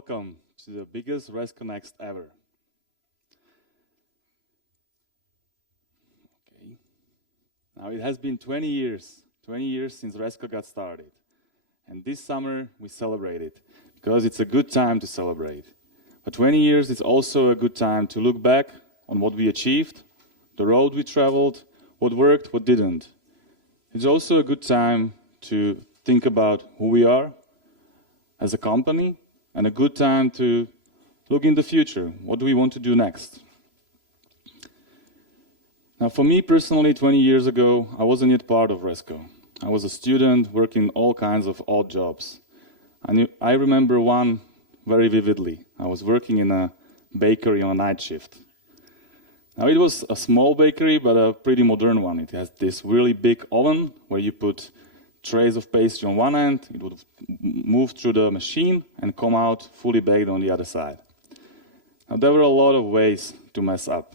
Welcome to the biggest Resco.next ever. Okay. Now it has been 20 years since Resco got started. And this summer we celebrate it because it's a good time to celebrate. But 20 years is also a good time to look back on what we achieved, the road we traveled, what worked, what didn't. It's also a good time to think about who we are as a company, and a good time to look in the future. What do we want to do next? Now, for me personally, 20 years ago, I wasn't yet part of Resco. I was a student working all kinds of odd jobs. I remember one very vividly. I was working in a bakery on a night shift. Now, it was a small bakery, but a pretty modern one. It has this really big oven where you put trays of pastry on one end, it would move through the machine and come out fully baked on the other side. Now, there were a lot of ways to mess up.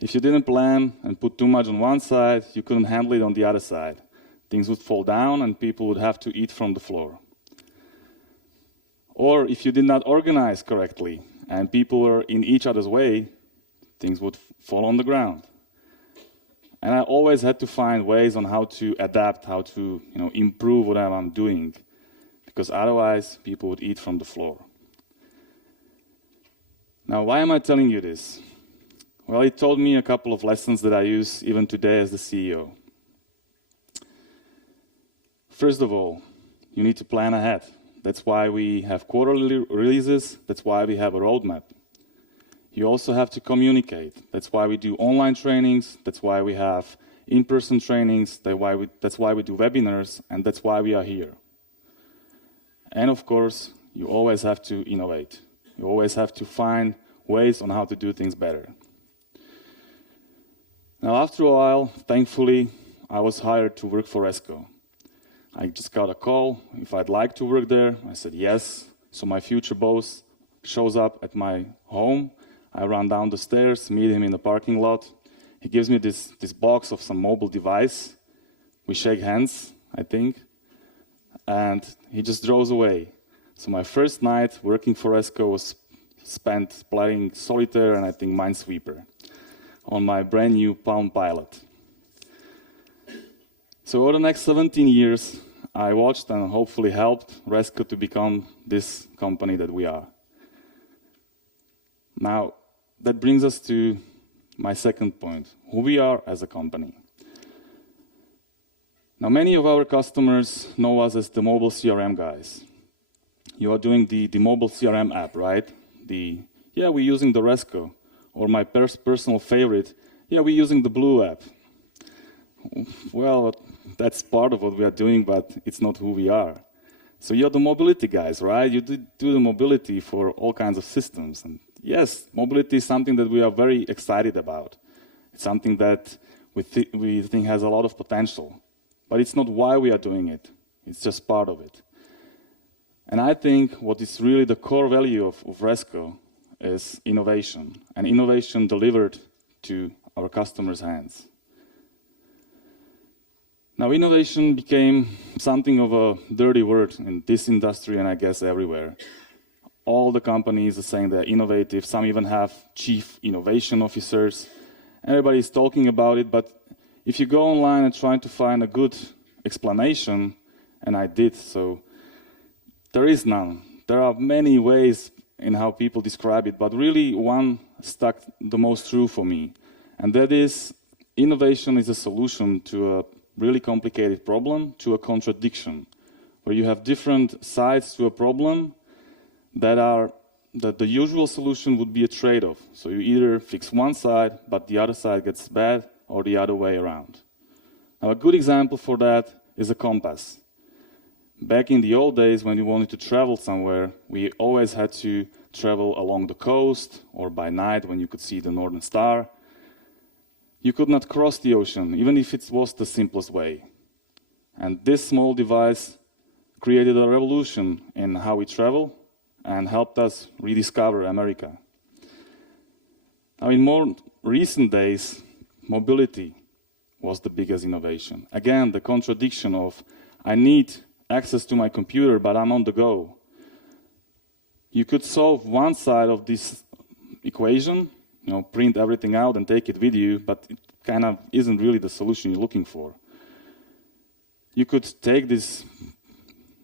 If you didn't plan and put too much on one side, you couldn't handle it on the other side. Things would fall down and people would have to eat from the floor. Or if you did not organize correctly and people were in each other's way, things would fall on the ground. And I always had to find ways on how to adapt, how to improve what I'm doing, because otherwise people would eat from the floor. Now, why am I telling you this? Well, it taught me a couple of lessons that I use even today as the CEO. First of all, you need to plan ahead. That's why we have quarterly releases. That's why we have a roadmap. You also have to communicate. That's why we do online trainings. That's why we have in-person trainings. That's why we do webinars. And that's why we are here. And of course, you always have to innovate. You always have to find ways on how to do things better. Now, after a while, thankfully, I was hired to work for Resco. I just got a call if I'd like to work there. I said yes. So my future boss shows up at my home. I run down the stairs, meet him in the parking lot. He gives me this box of some mobile device. We shake hands, I think, and he just drove away. So my first night working for Resco was spent playing solitaire and I think Minesweeper on my brand new Palm Pilot. So over the next 17 years, I watched and hopefully helped Resco to become this company that we are. Now, that brings us to my second point, who we are as a company. Now, many of our customers know us as the mobile CRM guys. You are doing the mobile CRM app, right? We're using the Resco. Or my personal favorite, we're using the Blue app. Well, that's part of what we are doing, but it's not who we are. So you're the mobility guys, right? You do the mobility for all kinds of systems. And yes, mobility is something that we are very excited about. It's something that we think has a lot of potential. But it's not why we are doing it. It's just part of it. And I think what is really the core value of Resco is innovation. And innovation delivered to our customers' hands. Now, innovation became something of a dirty word in this industry and I guess everywhere. All the companies are saying they're innovative. Some even have chief innovation officers. Everybody's talking about it, but if you go online and try to find a good explanation, and I did, so there is none. There are many ways in how people describe it, but really one stuck the most true for me. And that is, innovation is a solution to a really complicated problem, to a contradiction, where you have different sides to a problem that the usual solution would be a trade-off. So you either fix one side, but the other side gets bad, or the other way around. Now, a good example for that is a compass. Back in the old days, when you wanted to travel somewhere, we always had to travel along the coast, or by night when you could see the Northern Star. You could not cross the ocean, even if it was the simplest way. And this small device created a revolution in how we travel and helped us rediscover America. Now, in more recent days, mobility was the biggest innovation. Again, the contradiction of I need access to my computer, but I'm on the go. you could solve one side of this equation, print everything out and take it with you, but it kind of isn't really the solution you're looking for. You could take this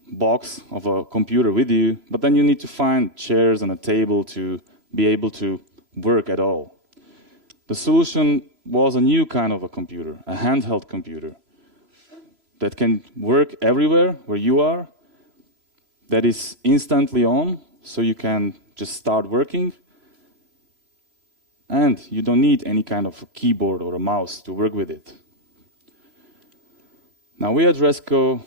box of a computer with you, but then you need to find chairs and a table to be able to work at all. The solution was a new kind of a computer, a handheld computer that can work everywhere where you are, that is instantly on, so you can just start working, and you don't need any kind of a keyboard or a mouse to work with it. Now, we at Resco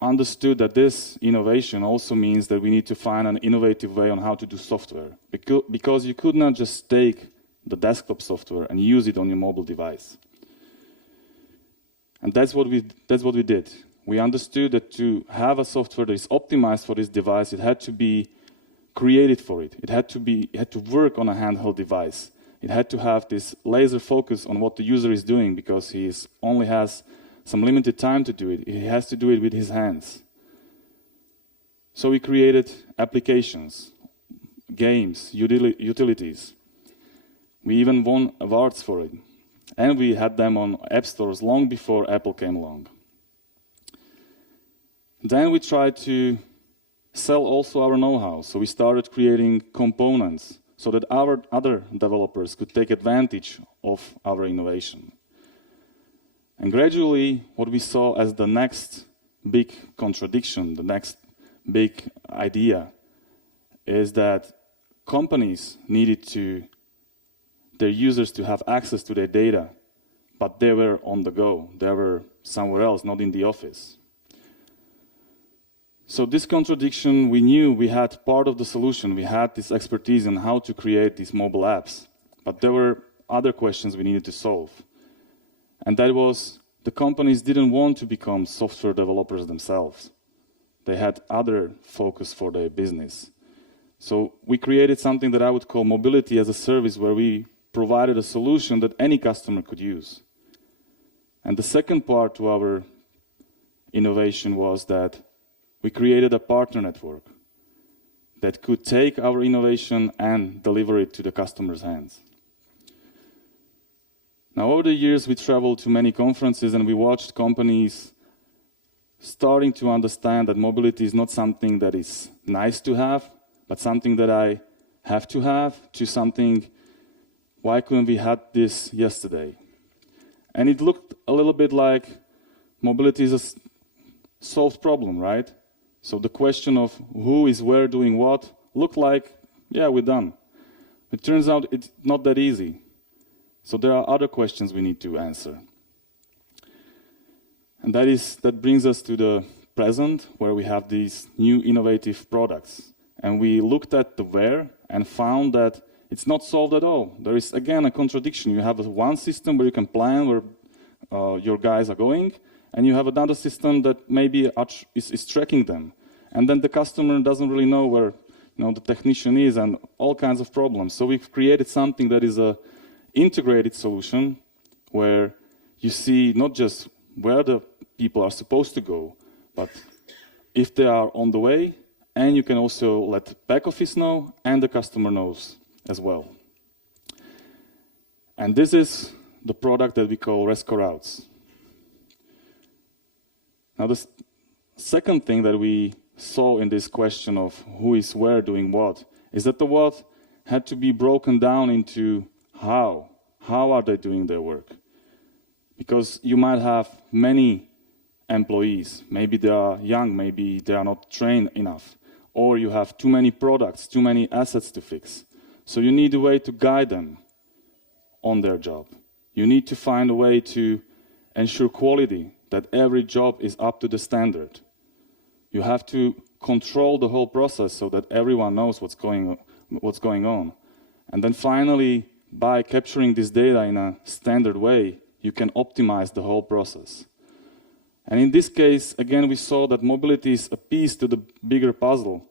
understood that this innovation also means that we need to find an innovative way on how to do software, because you could not just take the desktop software and use it on your mobile device. And that's what we did. We understood that to have a software that is optimized for this device, it had to be created for it. It had to work on a handheld device. It had to have this laser focus on what the user is doing, because he only has some limited time to do it. He has to do it with his hands. So we created applications, games, utilities. We even won awards for it. And we had them on app stores long before Apple came along. Then we tried to sell also our know-how. So we started creating components so that our other developers could take advantage of our innovation. And gradually, what we saw as the next big contradiction, the next big idea, is that companies needed their users to have access to their data, but they were on the go. They were somewhere else, not in the office. So this contradiction, we knew we had part of the solution. We had this expertise in how to create these mobile apps, but there were other questions we needed to solve. And that was, the companies didn't want to become software developers themselves. They had other focus for their business. So we created something that I would call mobility as a service, where we provided a solution that any customer could use. And the second part to our innovation was that we created a partner network that could take our innovation and deliver it to the customer's hands. Now, over the years, we traveled to many conferences and we watched companies starting to understand that mobility is not something that is nice to have, but something that I have, to something, why couldn't we have this yesterday? And it looked a little bit like mobility is a solved problem, right? So the question of who is where doing what looked like, yeah, we're done. It turns out it's not that easy. So there are other questions we need to answer. And that brings us to the present, where we have these new innovative products. And we looked at the where and found that it's not solved at all. There is, again, a contradiction. You have one system where you can plan where your guys are going, and you have another system that maybe is tracking them. And then the customer doesn't really know where the technician is, and all kinds of problems. So we've created something that is a integrated solution, where you see not just where the people are supposed to go, but if they are on the way, and you can also let the back office know, and the customer knows as well. And this is the product that we call Resco Routes. Now, the second thing that we saw in this question of who is where doing what is that the what had to be broken down into how. How are they doing their work? Because you might have many employees. Maybe they are young, maybe they are not trained enough. Or you have too many products, too many assets to fix. So you need a way to guide them on their job. You need to find a way to ensure quality, that every job is up to the standard. You have to control the whole process so that everyone knows what's going on. And then finally, by capturing this data in a standard way, you can optimize the whole process. And in this case, again, we saw that mobility is a piece to the bigger puzzle.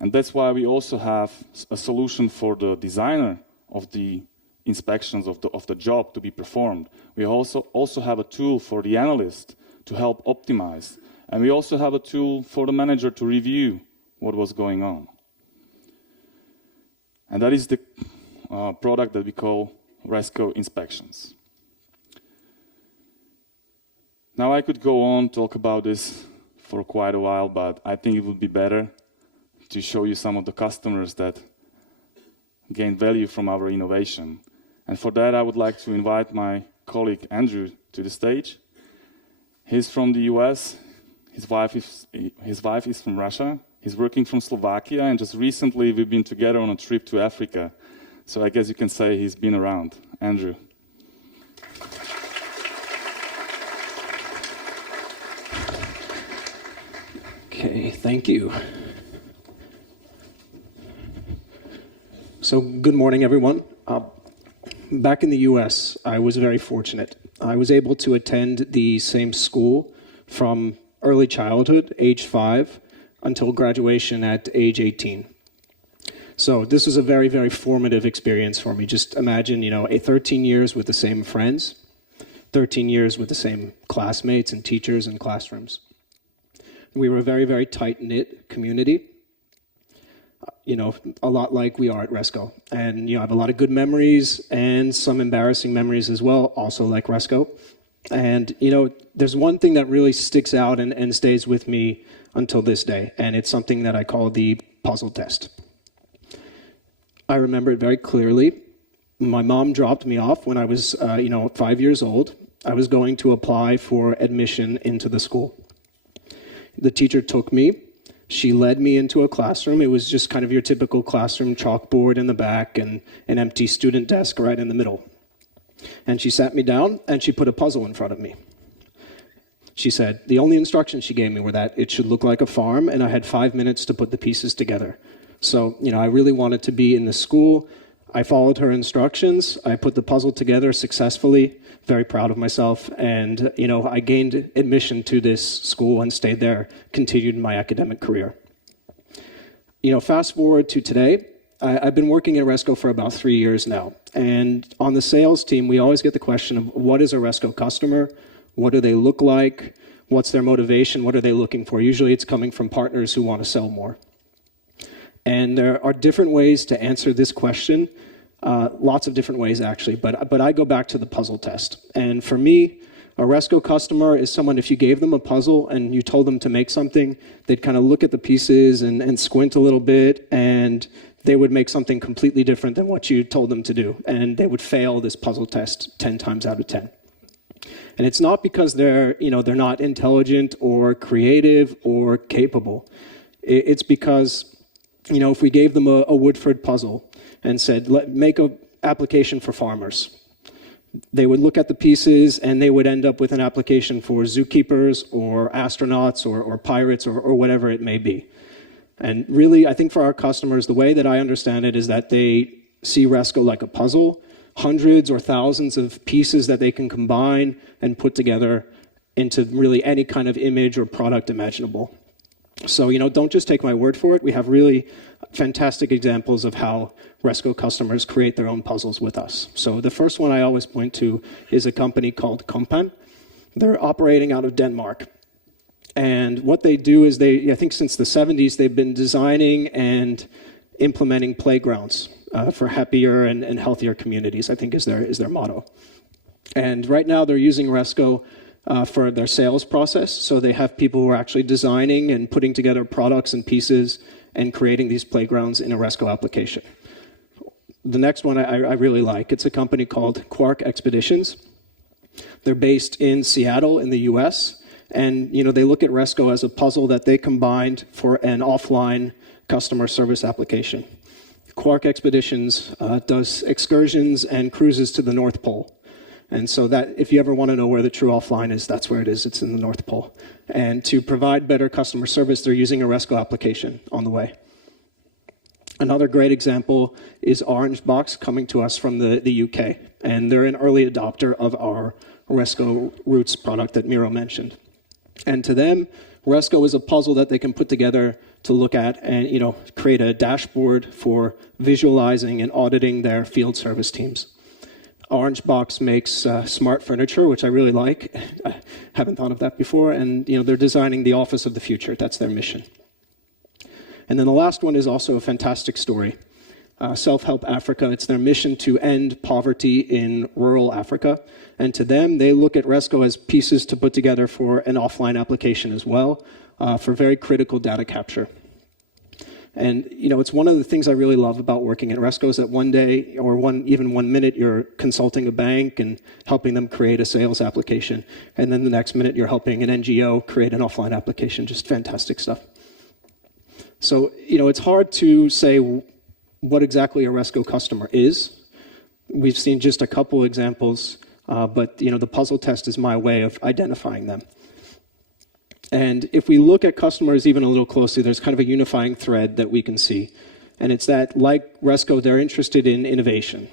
And that's why we also have a solution for the designer of the inspections of the job to be performed. We also have a tool for the analyst to help optimize. And we also have a tool for the manager to review what was going on. And that is the product that we call Resco Inspections. Now I could go on talk about this for quite a while, but I think it would be better to show you some of the customers that gain value from our innovation. And for that, I would like to invite my colleague Andrew to the stage. He's from the US. His wife is from Russia. He's working from Slovakia, and just recently we've been together on a trip to Africa. So I guess you can say he's been around. Andrew. Okay, thank you. So good morning, everyone. Back in the US, I was very fortunate. I was able to attend the same school from early childhood, age 5, until graduation at age 18. So this was a very, very formative experience for me. Just imagine, 13 years with the same friends, 13 years with the same classmates and teachers and classrooms. We were a very, very tight-knit community, a lot like we are at Resco. And, I have a lot of good memories and some embarrassing memories as well, also like Resco. And, there's one thing that really sticks out and stays with me until this day, and it's something that I call the puzzle test. I remember it very clearly. My mom dropped me off when I was, 5 years old. I was going to apply for admission into the school. The teacher took me. She led me into a classroom. It was just kind of your typical classroom, chalkboard in the back and an empty student desk right in the middle. And she sat me down and she put a puzzle in front of me. She said, the only instructions she gave me were that it should look like a farm and I had 5 minutes to put the pieces together. So, I really wanted to be in the school. I followed her instructions. I put the puzzle together successfully, very proud of myself. And, I gained admission to this school and stayed there, continued my academic career. Fast forward to today, I've been working at Resco for about 3 years now. And on the sales team, we always get the question of what is a Resco customer? What do they look like? What's their motivation? What are they looking for? Usually it's coming from partners who want to sell more. And there are different ways to answer this question, lots of different ways actually, but I go back to the puzzle test. And for me, a Resco customer is someone, if you gave them a puzzle and you told them to make something, they'd kind of look at the pieces and squint a little bit, and they would make something completely different than what you told them to do. And they would fail this puzzle test 10 times out of 10. And it's not because they're not intelligent or creative or capable. It's because, if we gave them a Woodford puzzle and said, make an application for farmers, they would look at the pieces and they would end up with an application for zookeepers or astronauts or pirates or whatever it may be. And really, I think for our customers, the way that I understand it is that they see Resco like a puzzle, hundreds or thousands of pieces that they can combine and put together into really any kind of image or product imaginable. So, don't just take my word for it. We have really fantastic examples of how Resco customers create their own puzzles with us. So the first one I always point to is a company called Kompan. They're operating out of Denmark. And what they do is I think since the 70s, they've been designing and implementing playgrounds for happier and healthier communities, I think is their motto. And right now they're using Resco for their sales process. So they have people who are actually designing and putting together products and pieces and creating these playgrounds in a Resco application. The next one I really like. It's a company called Quark Expeditions. They're based in Seattle in the US. And they look at Resco as a puzzle that they combined for an offline customer service application. Quark Expeditions does excursions and cruises to the North Pole. And so that, if you ever want to know where the true offline is, that's where it is. It's in the North Pole. And to provide better customer service, they're using a Resco application on the way. Another great example is Orangebox, coming to us from the UK. And they're an early adopter of our Resco Roots product that Miro mentioned. And to them, Resco is a puzzle that they can put together to look at and create a dashboard for visualizing and auditing their field service teams. Orangebox makes smart furniture, which I really like. I haven't thought of that before. And they're designing the office of the future. That's their mission. And then the last one is also a fantastic story. Self-Help Africa. It's their mission to end poverty in rural Africa. And to them, they look at Resco as pieces to put together for an offline application as well, for very critical data capture. And it's one of the things I really love about working at Resco is that one day, or even 1 minute, you're consulting a bank and helping them create a sales application. And then the next minute, you're helping an NGO create an offline application. Just fantastic stuff. So, it's hard to say what exactly a Resco customer is. We've seen just a couple examples, but the puzzle test is my way of identifying them. And if we look at customers even a little closely, there's kind of a unifying thread that we can see. And it's that, like Resco, they're interested in innovation.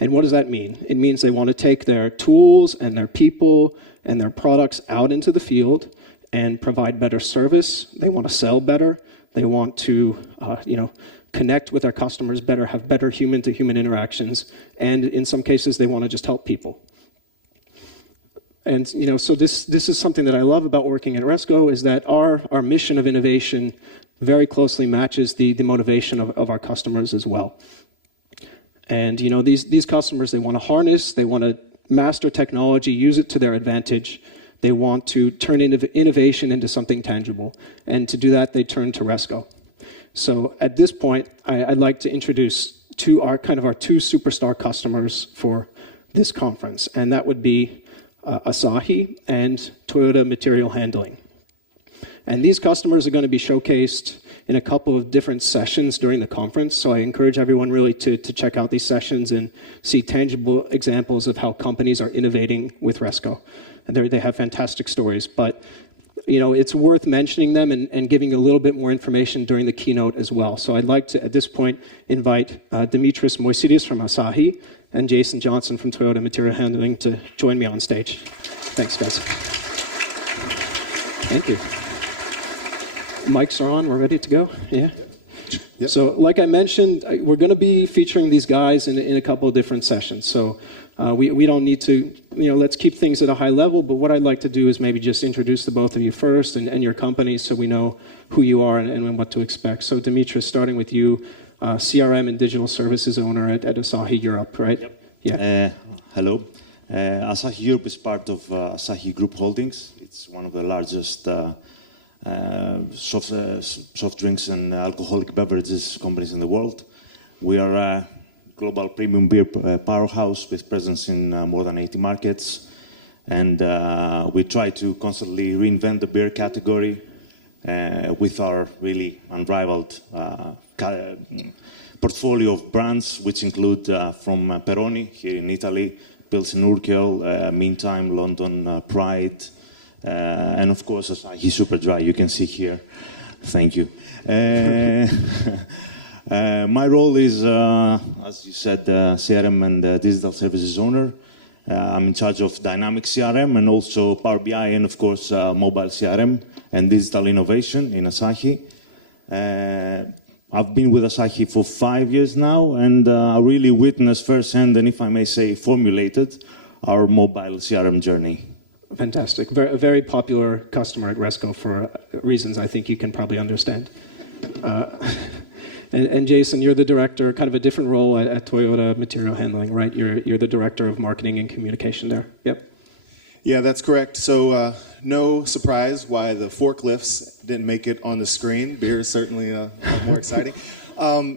And what does that mean? It means they want to take their tools and their people and their products out into the field and provide better service. They want to sell better. They want to, connect with their customers better, have better human-to-human interactions. And in some cases, they want to just help people. And so this is something that I love about working at Resco, is that our mission of innovation very closely matches the motivation of our customers as well. And these customers, they want to harness, they want to master technology, use it to their advantage. They want to turn innovation into something tangible. And to do that, they turn to Resco. So at this point, I'd like to introduce our two superstar customers for this conference. And that would be Asahi and Toyota Material Handling. And these customers are going to be showcased in a couple of different sessions during the conference. So I encourage everyone really to check out these sessions and see tangible examples of how companies are innovating with Resco. And they have fantastic stories. But it's worth mentioning them and giving a little bit more information during the keynote as well. So I'd like to, at this point, invite Dimitris Moisidis from Asahi and Jason Johnson from Toyota Material Handling to join me on stage. Thanks, guys. Thank you. Mics are on. We're ready to go? Yeah? Yep. So like I mentioned, we're going to be featuring these guys in a couple of different sessions. So we don't need to, let's keep things at a high level, but what I'd like to do is maybe just introduce the both of you first and your companies so we know who you are and what to expect. So Dimitris, starting with you, CRM and digital services owner at Asahi Europe, right? Yep. Yeah. Hello. Asahi Europe is part of Asahi Group Holdings. It's one of the largest soft drinks and alcoholic beverages companies in the world. We are a global premium beer powerhouse with presence in more than 80 markets. And we try to constantly reinvent the beer category with our really unrivaled portfolio of brands, which include from Peroni here in Italy, Pilsen Urquell, Meantime, London Pride, and of course Asahi Super Dry, you can see here. Thank you. My role is, as you said, CRM and digital services owner. I'm in charge of dynamic CRM and also Power BI and of course mobile CRM and digital innovation in Asahi. I've been with Asahi for 5 years now, and I really witnessed firsthand, and if I may say, formulated our mobile CRM journey. Fantastic. A very popular customer at Resco for reasons I think you can probably understand. And Jason, you're the director, kind of a different role at Toyota Material Handling, right? You're the director of marketing and communication there. Yep. Yeah, that's correct. So no surprise why the forklifts didn't make it on the screen. Beer is certainly more exciting.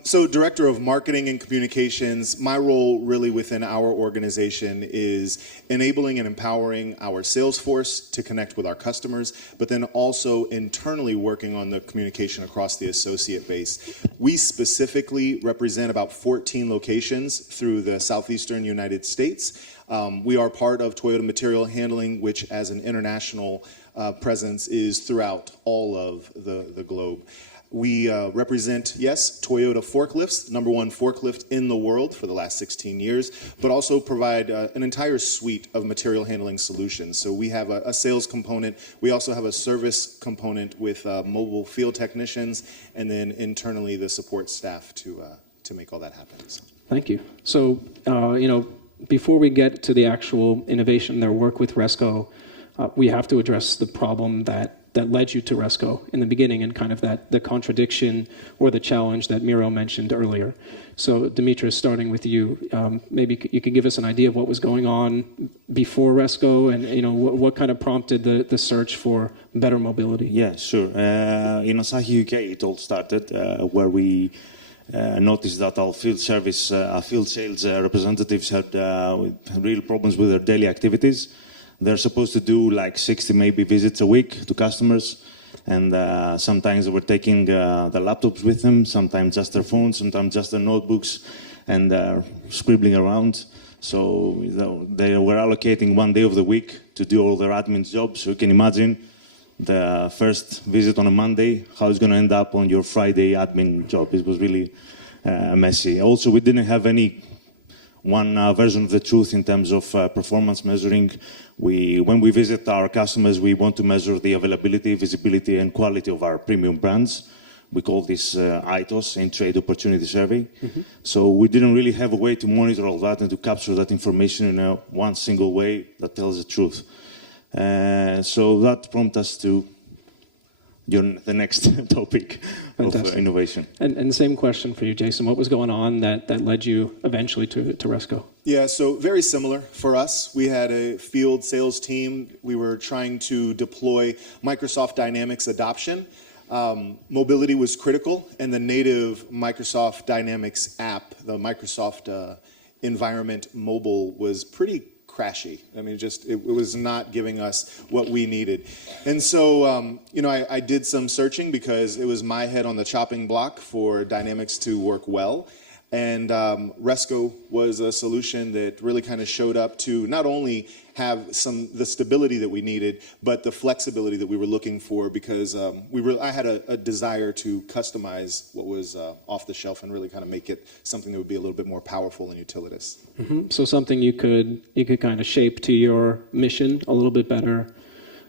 So Director of Marketing and Communications, my role really within our organization is enabling and empowering our sales force to connect with our customers, but then also internally working on the communication across the associate base. We specifically represent about 14 locations through the southeastern United States. We are part of Toyota Material Handling, which as an international presence is throughout all of the globe. We represent, yes, Toyota forklifts, #1 forklift in the world for the last 16 years, but also provide an entire suite of material handling solutions. So we have a sales component. We also have a service component with mobile field technicians, and then internally the support staff to make all that happen. So. Thank you. So, before we get to the actual innovation, their work with Resco, we have to address the problem that that led you to Resco in the beginning, and kind of the contradiction or the challenge that Miro mentioned earlier. So Dimitris, starting with you, maybe you could give us an idea of what was going on before Resco, and what kind of prompted the search for better mobility. Yeah, sure. In Asahi UK, it all started where we noticed that our field sales representatives had real problems with their daily activities. They're supposed to do like 60 maybe visits a week to customers, and sometimes they were taking their laptops with them, sometimes just their phones, sometimes just their notebooks, and scribbling around. So they were allocating one day of the week to do all their admin jobs. So you can imagine the first visit on a Monday, how it's going to end up on your Friday admin job. It was really messy. Also, we didn't have any one version of the truth in terms of performance measuring. When we visit our customers, we want to measure the availability, visibility, and quality of our premium brands. We call this ITOS, in Trade Opportunity Survey. So we didn't really have a way to monitor all that and to capture that information in one single way that tells the truth. So that prompted us to the next topic of innovation. And the same question for you, Jason. What was going on that led you eventually to Resco? Yeah, so very similar for us. We had a field sales team. We were trying to deploy Microsoft Dynamics adoption. Mobility was critical, and the native Microsoft Dynamics app, the Microsoft environment mobile, was pretty crashy. I mean, it was not giving us what we needed. And so, I did some searching because it was my head on the chopping block for Dynamics to work well. And Resco was a solution that really kind of showed up to not only have the stability that we needed, but the flexibility that we were looking for, because I had a desire to customize what was off the shelf and really kind of make it something that would be a little bit more powerful and utilitous. So something you could kind of shape to your mission a little bit better,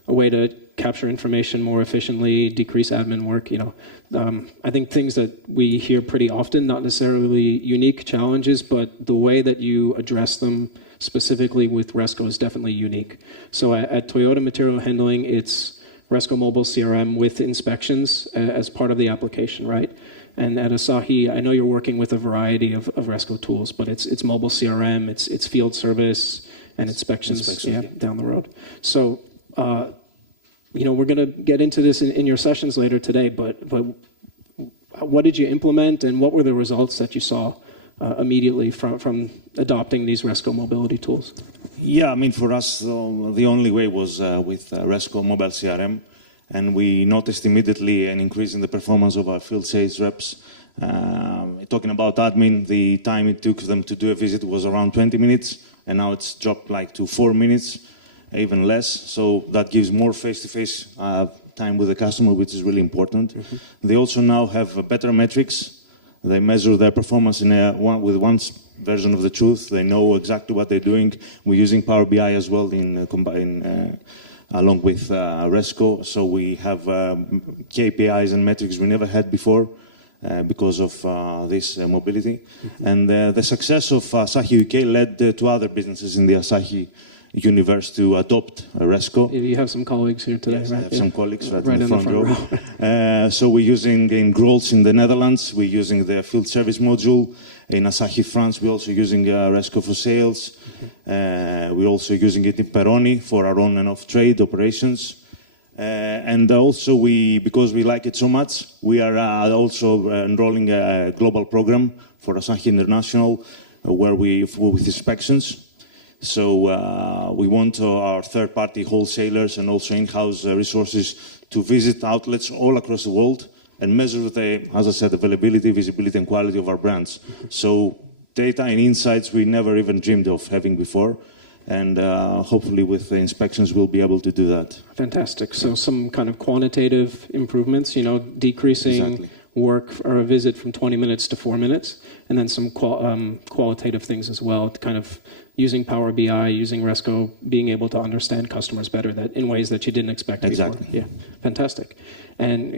a way to capture information more efficiently, decrease admin work. I think things that we hear pretty often, not necessarily unique challenges, but the way that you address them specifically with Resco is definitely unique. So at Toyota Material Handling, it's Resco Mobile CRM with inspections as part of the application, right? And at Asahi, I know you're working with a variety of Resco tools, but it's mobile CRM, it's field service, and inspections down the road. So, we're going to get into this in your sessions later today, but what did you implement, and what were the results that you saw immediately from adopting these Resco mobility tools? Yeah, I mean, for us, the only way was with Resco Mobile CRM, and we noticed immediately an increase in the performance of our field sales reps. Talking about admin, the time it took them to do a visit was around 20 minutes, and now it's dropped like to 4 minutes, even less. So that gives more face-to-face time with the customer, which is really important. They also now have better metrics. They measure their performance with one version of the truth. They know exactly what they're doing. We're using Power BI as well along with Resco. So we have KPIs and metrics we never had before because of this mobility. And the success of Asahi UK led to other businesses in the Asahi universe to adopt Resco. You have some colleagues here today, yes, right? I have some colleagues right in the front row. So we're using in Grolsch in the Netherlands, we're using the field service module. In Asahi France, we're also using Resco for sales. We're also using it in Peroni for our on and off trade operations. And also, because we like it so much, we are also enrolling a global program for Asahi International, where with inspections. So we want our third-party wholesalers and also in-house resources to visit outlets all across the world and measure as I said, availability, visibility, and quality of our brands. So data and insights we never even dreamed of having before. And hopefully with the inspections we'll be able to do that. Fantastic. So some kind of quantitative improvements, decreasing work or a visit from 20 minutes to 4 minutes, and then some qualitative things as well, kind of using Power BI, using Resco, being able to understand customers better in ways that you didn't expect before. Yeah, fantastic. And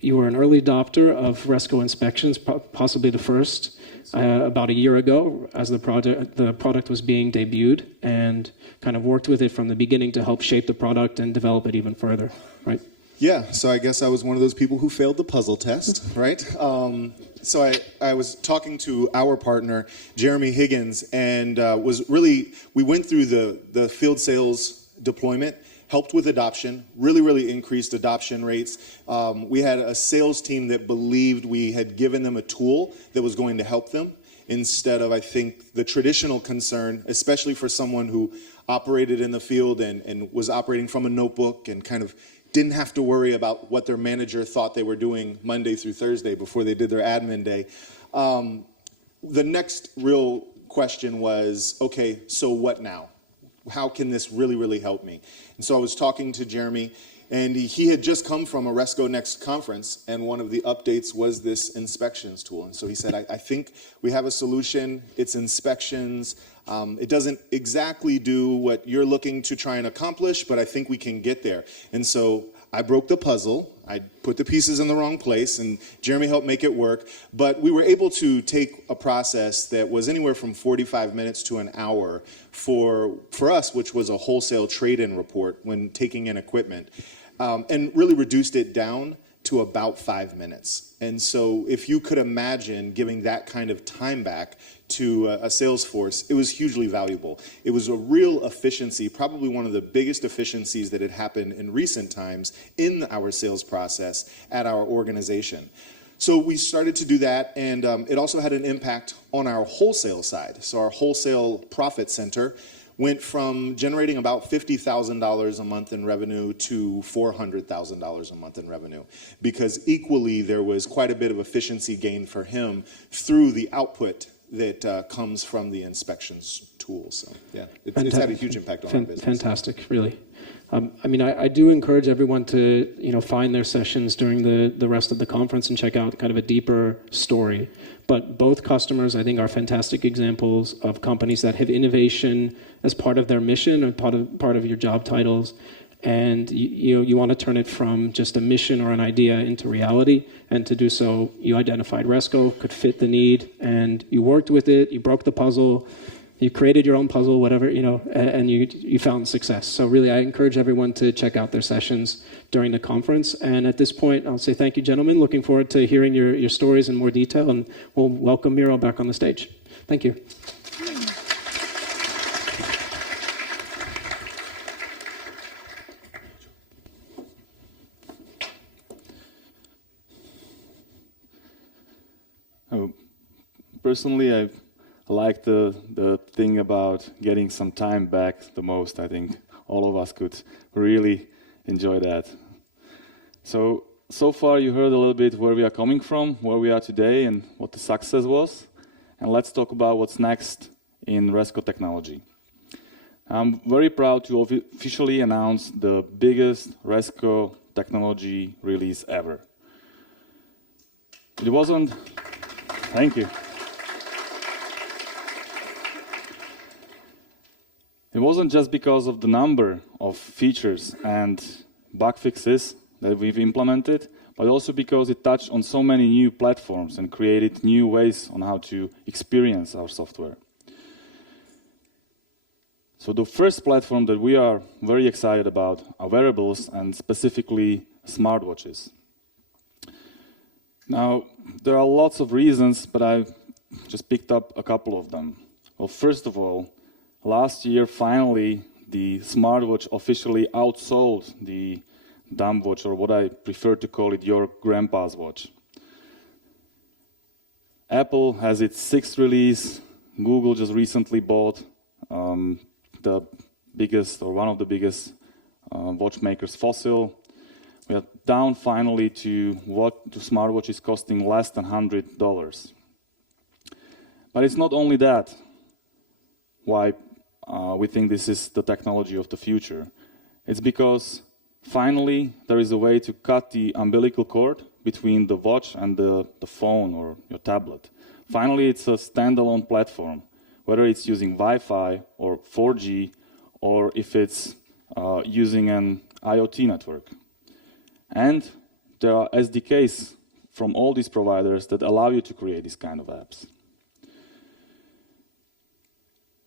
you were an early adopter of Resco inspections, possibly the first. About a year ago, as the product was being debuted, and kind of worked with it from the beginning to help shape the product and develop it even further, right? Yeah, so I guess I was one of those people who failed the puzzle test, right? So I was talking to our partner, Jeremy Higgins, and we went through the field sales deployment, helped with adoption, really increased adoption rates. We had a sales team that believed we had given them a tool that was going to help them, instead of, I think, the traditional concern, especially for someone who operated in the field and was operating from a notebook and kind of didn't have to worry about what their manager thought they were doing Monday through Thursday before they did their admin day. The next real question was, okay, so what now? How can this really help me? And so I was talking to Jeremy, and he had just come from a Resco.next conference, and one of the updates was this inspections tool. And so he said, I think we have a solution. It's inspections. It doesn't exactly do what you're looking to try and accomplish, but I think we can get there. And so I broke the puzzle. I put the pieces in the wrong place, and Jeremy helped make it work. But we were able to take a process that was anywhere from 45 minutes to an hour for us, which was a wholesale trade-in report when taking in equipment, and really reduced it down to about 5 minutes. And so if you could imagine giving that kind of time back to a sales force, it was hugely valuable. It was a real efficiency, probably one of the biggest efficiencies that had happened in recent times in our sales process at our organization. So we started to do that, and it also had an impact on our wholesale side. So our wholesale profit center went from generating about $50,000 a month in revenue to $400,000 a month in revenue, because equally there was quite a bit of efficiency gain for him through the output that comes from the inspections tool. So yeah, it's had a huge impact on our business. Fantastic, really. I mean, I do encourage everyone to find their sessions during the rest of the conference and check out kind of a deeper story. But both customers, I think, are fantastic examples of companies that have innovation as part of their mission or part of your job titles. And you want to turn it from just a mission or an idea into reality. And to do so, you identified Resco could fit the need, and you worked with it, you broke the puzzle, you created your own puzzle, whatever, and you found success. So really, I encourage everyone to check out their sessions during the conference. And at this point, I'll say thank you, gentlemen. Looking forward to hearing your stories in more detail, and we'll welcome Miro back on the stage. Thank you. Personally, I like the thing about getting some time back the most. I think all of us could really enjoy that. So far you heard a little bit where we are coming from, where we are today, and what the success was. And let's talk about what's next in Resco technology. I'm very proud to officially announce the biggest Resco technology release ever. It wasn't... Thank you. It wasn't just because of the number of features and bug fixes that we've implemented, but also because it touched on so many new platforms and created new ways on how to experience our software. So the first platform that we are very excited about are wearables, and specifically smartwatches. Now, there are lots of reasons, but I just picked up a couple of them. Well, first of all, last year, finally, the smartwatch officially outsold the dumb watch, or what I prefer to call it, your grandpa's watch. Apple has its 6th release. Google just recently bought the biggest, or one of the biggest watchmakers, Fossil. We are down finally to what the smartwatch is costing less than $100. But it's not only that why we think this is the technology of the future. It's because finally there is a way to cut the umbilical cord between the watch and the phone or your tablet. Finally, it's a standalone platform, whether it's using Wi-Fi or 4G, or if it's using an IoT network. And there are SDKs from all these providers that allow you to create these kind of apps.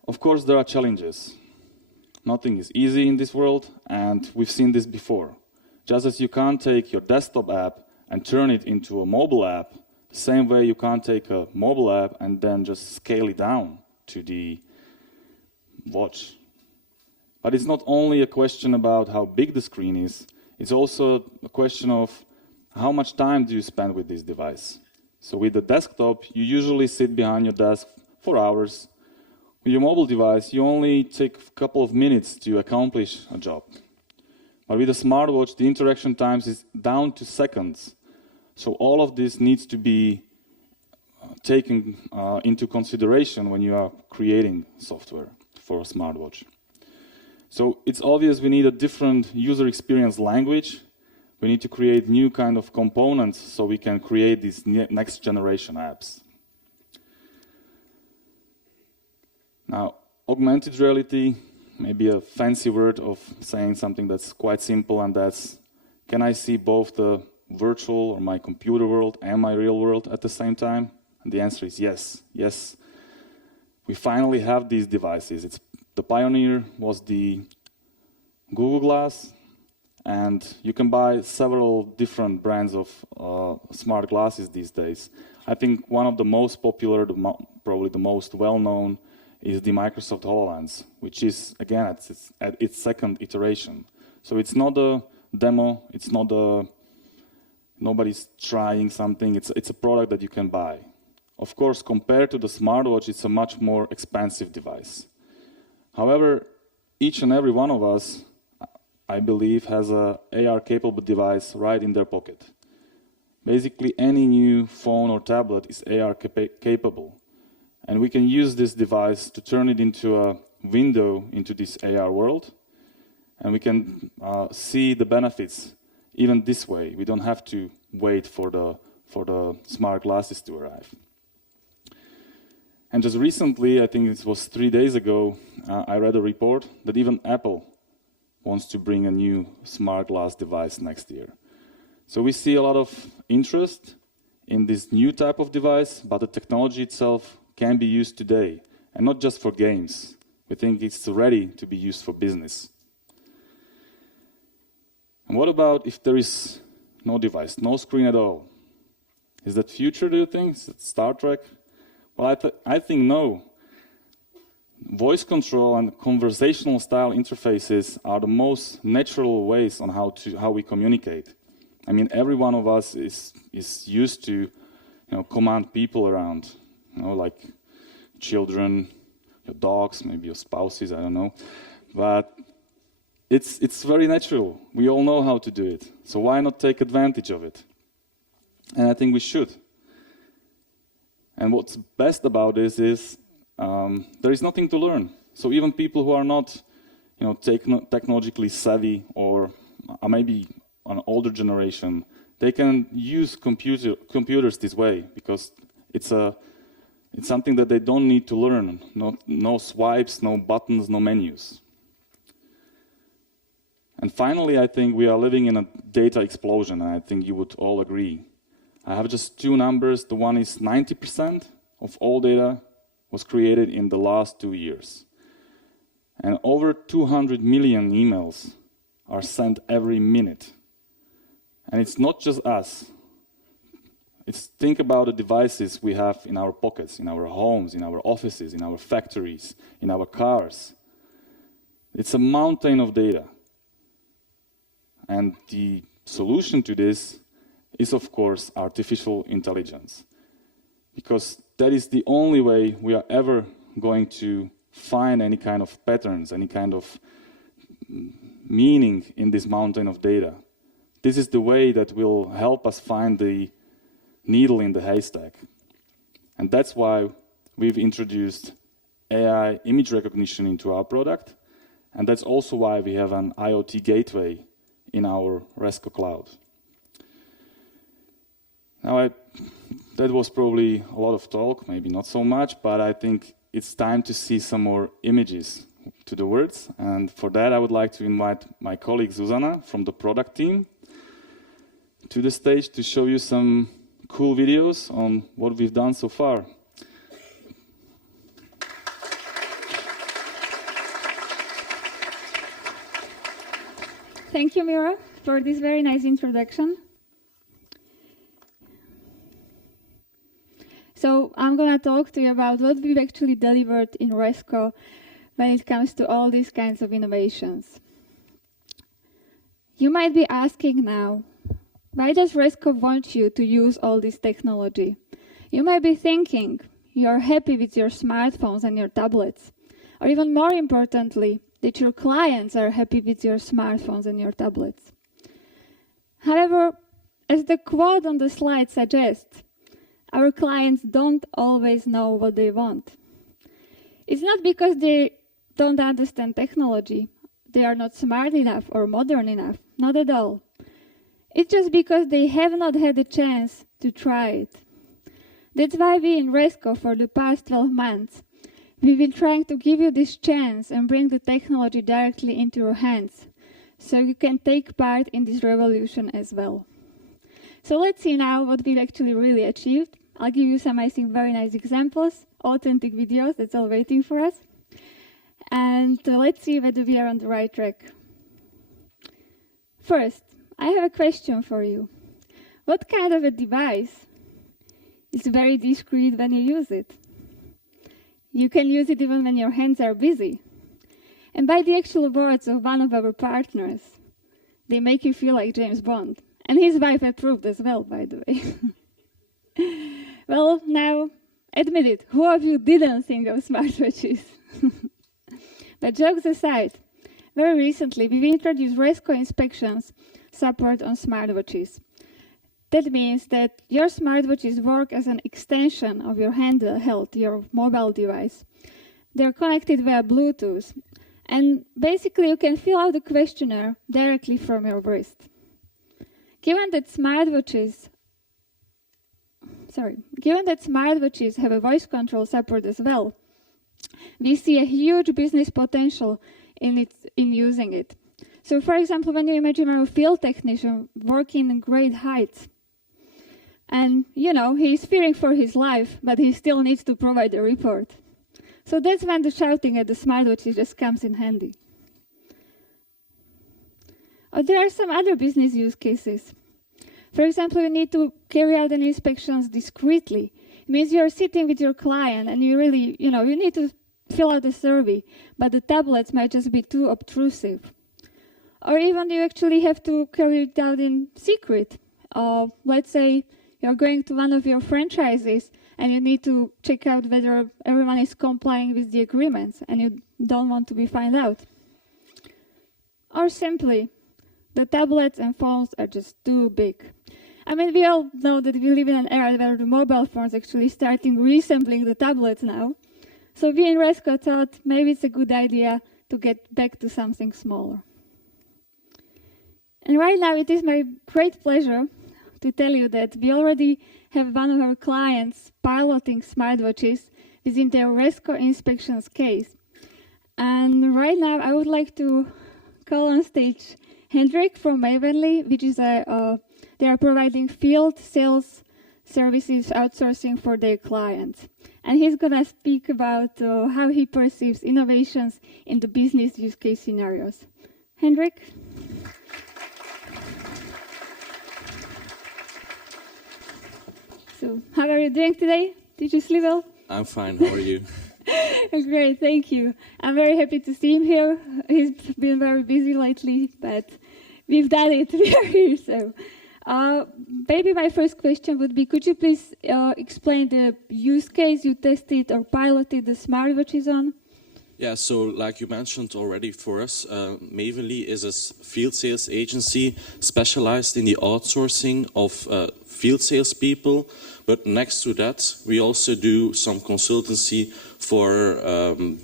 Of course, there are challenges. Nothing is easy in this world, and we've seen this before. Just as you can't take your desktop app and turn it into a mobile app, the same way you can't take a mobile app and then just scale it down to the watch. But it's not only a question about how big the screen is, it's also a question of how much time do you spend with this device. So with the desktop, you usually sit behind your desk for hours. With your mobile device, you only take a couple of minutes to accomplish a job. But with a smartwatch, the interaction times is down to seconds. So all of this needs to be taken into consideration when you are creating software for a smartwatch. So it's obvious we need a different user experience language. We need to create new kind of components so we can create these next generation apps. Now, augmented reality may be a fancy word of saying something that's quite simple, and that's, can I see both the virtual or my computer world and my real world at the same time? And the answer is yes. Yes, we finally have these devices. The pioneer was the Google Glass, and you can buy several different brands of smart glasses these days. I think one of the most popular, probably the most well-known, is the Microsoft HoloLens, which is, again, at its second iteration. So it's not a demo, it's not nobody's trying something, it's a product that you can buy. Of course, compared to the smartwatch, it's a much more expensive device. However, each and every one of us, I believe, has an AR-capable device right in their pocket. Basically, any new phone or tablet is AR-capable. And we can use this device to turn it into a window into this AR world. And we can see the benefits even this way. We don't have to wait for the smart glasses to arrive. And just recently, I think it was 3 days ago, I read a report that even Apple wants to bring a new smart glass device next year. So we see a lot of interest in this new type of device, but the technology itself can be used today, and not just for games. We think it's ready to be used for business. And what about if there is no device, no screen at all? Is that future, do you think? Is it Star Trek? Well, I think no. Voice control and conversational style interfaces are the most natural ways on how we communicate. I mean, every one of us is used to, command people around, like children, your dogs, maybe your spouses, I don't know. But it's very natural. We all know how to do it. So why not take advantage of it? And I think we should. And what's best about this is there is nothing to learn. So even people who are not, technologically savvy or maybe an older generation, they can use computers this way because it's something that they don't need to learn. No swipes, no buttons, no menus. And finally, I think we are living in a data explosion, and I think you would all agree. I have just two numbers. The one is 90% of all data was created in the last 2 years. And over 200 million emails are sent every minute. And it's not just us. Think about the devices we have in our pockets, in our homes, in our offices, in our factories, in our cars. It's a mountain of data. And the solution to this is, of course, artificial intelligence. Because that is the only way we are ever going to find any kind of patterns, any kind of meaning in this mountain of data. This is the way that will help us find the needle in the haystack. And that's why we've introduced AI image recognition into our product. And that's also why we have an IoT gateway in our Resco cloud. Now, that was probably a lot of talk, maybe not so much, but I think it's time to see some more images to the words. And for that, I would like to invite my colleague Zuzana from the product team to the stage to show you some cool videos on what we've done so far. Thank you, Miro. for this very nice introduction. So I'm going to talk to you about what we've actually delivered in Resco when it comes to all these kinds of innovations. You might be asking now, why does Resco want you to use all this technology? You might be thinking you're happy with your smartphones and your tablets, or even more importantly, that your clients are happy with your smartphones and your tablets. However, as the quote on the slide suggests, our clients don't always know what they want. It's not because they don't understand technology, they are not smart enough or modern enough, not at all. It's just because they have not had a chance to try it. That's why we in Resco, for the past 12 months, we've been trying to give you this chance and bring the technology directly into your hands, so you can take part in this revolution as well. So let's see now what we've actually really achieved. I'll give you some, I think, very nice examples, authentic videos, that's all waiting for us. And let's see whether we are on the right track. First, I have a question for you. What kind of a device is very discreet when you use it? You can use it even when your hands are busy. And by the actual words of one of our partners, they make you feel like James Bond. And his wife approved as well, by the way. Well, now, admit it, who of you didn't think of smartwatches? But jokes aside, very recently we've introduced Resco inspections support on smartwatches. That means that your smartwatches work as an extension of your handheld, your mobile device. They're connected via Bluetooth, and basically you can fill out the questionnaire directly from your wrist. Given that smartwatches have a voice control support as well, we see a huge business potential in using it. So, for example, when you imagine a field technician working in great heights, and, he's fearing for his life, but he still needs to provide a report. So that's when the shouting at the smartwatch just comes in handy. Or there are some other business use cases. For example, you need to carry out an inspection discreetly. It means you're sitting with your client and you really, you need to fill out a survey, but the tablets might just be too obtrusive. Or even you actually have to carry it out in secret. Let's say you're going to one of your franchises and you need to check out whether everyone is complying with the agreements and you don't want to be found out. Or simply, the tablets and phones are just too big. I mean, we all know that we live in an era where the mobile phones actually starting resembling the tablets now. So we in Resco thought maybe it's a good idea to get back to something smaller. And right now it is my great pleasure to tell you that we already have one of our clients piloting smartwatches within their Resco inspections case. And right now I would like to call on stage Hendrik from Mavenly, which is they are providing field sales services outsourcing for their clients. And he's going to speak about how he perceives innovations in the business use case scenarios. Hendrik? So, how are you doing today? Did you sleep well? I'm fine. How are you? Great, thank you. I'm very happy to see him here. He's been very busy lately, but we've done it. We are here. So, maybe my first question would be, could you please explain the use case you tested or piloted the smartwatches on? Yeah, so like you mentioned already for us, Mavenly is a field sales agency specialized in the outsourcing of field sales people. But next to that, we also do some consultancy for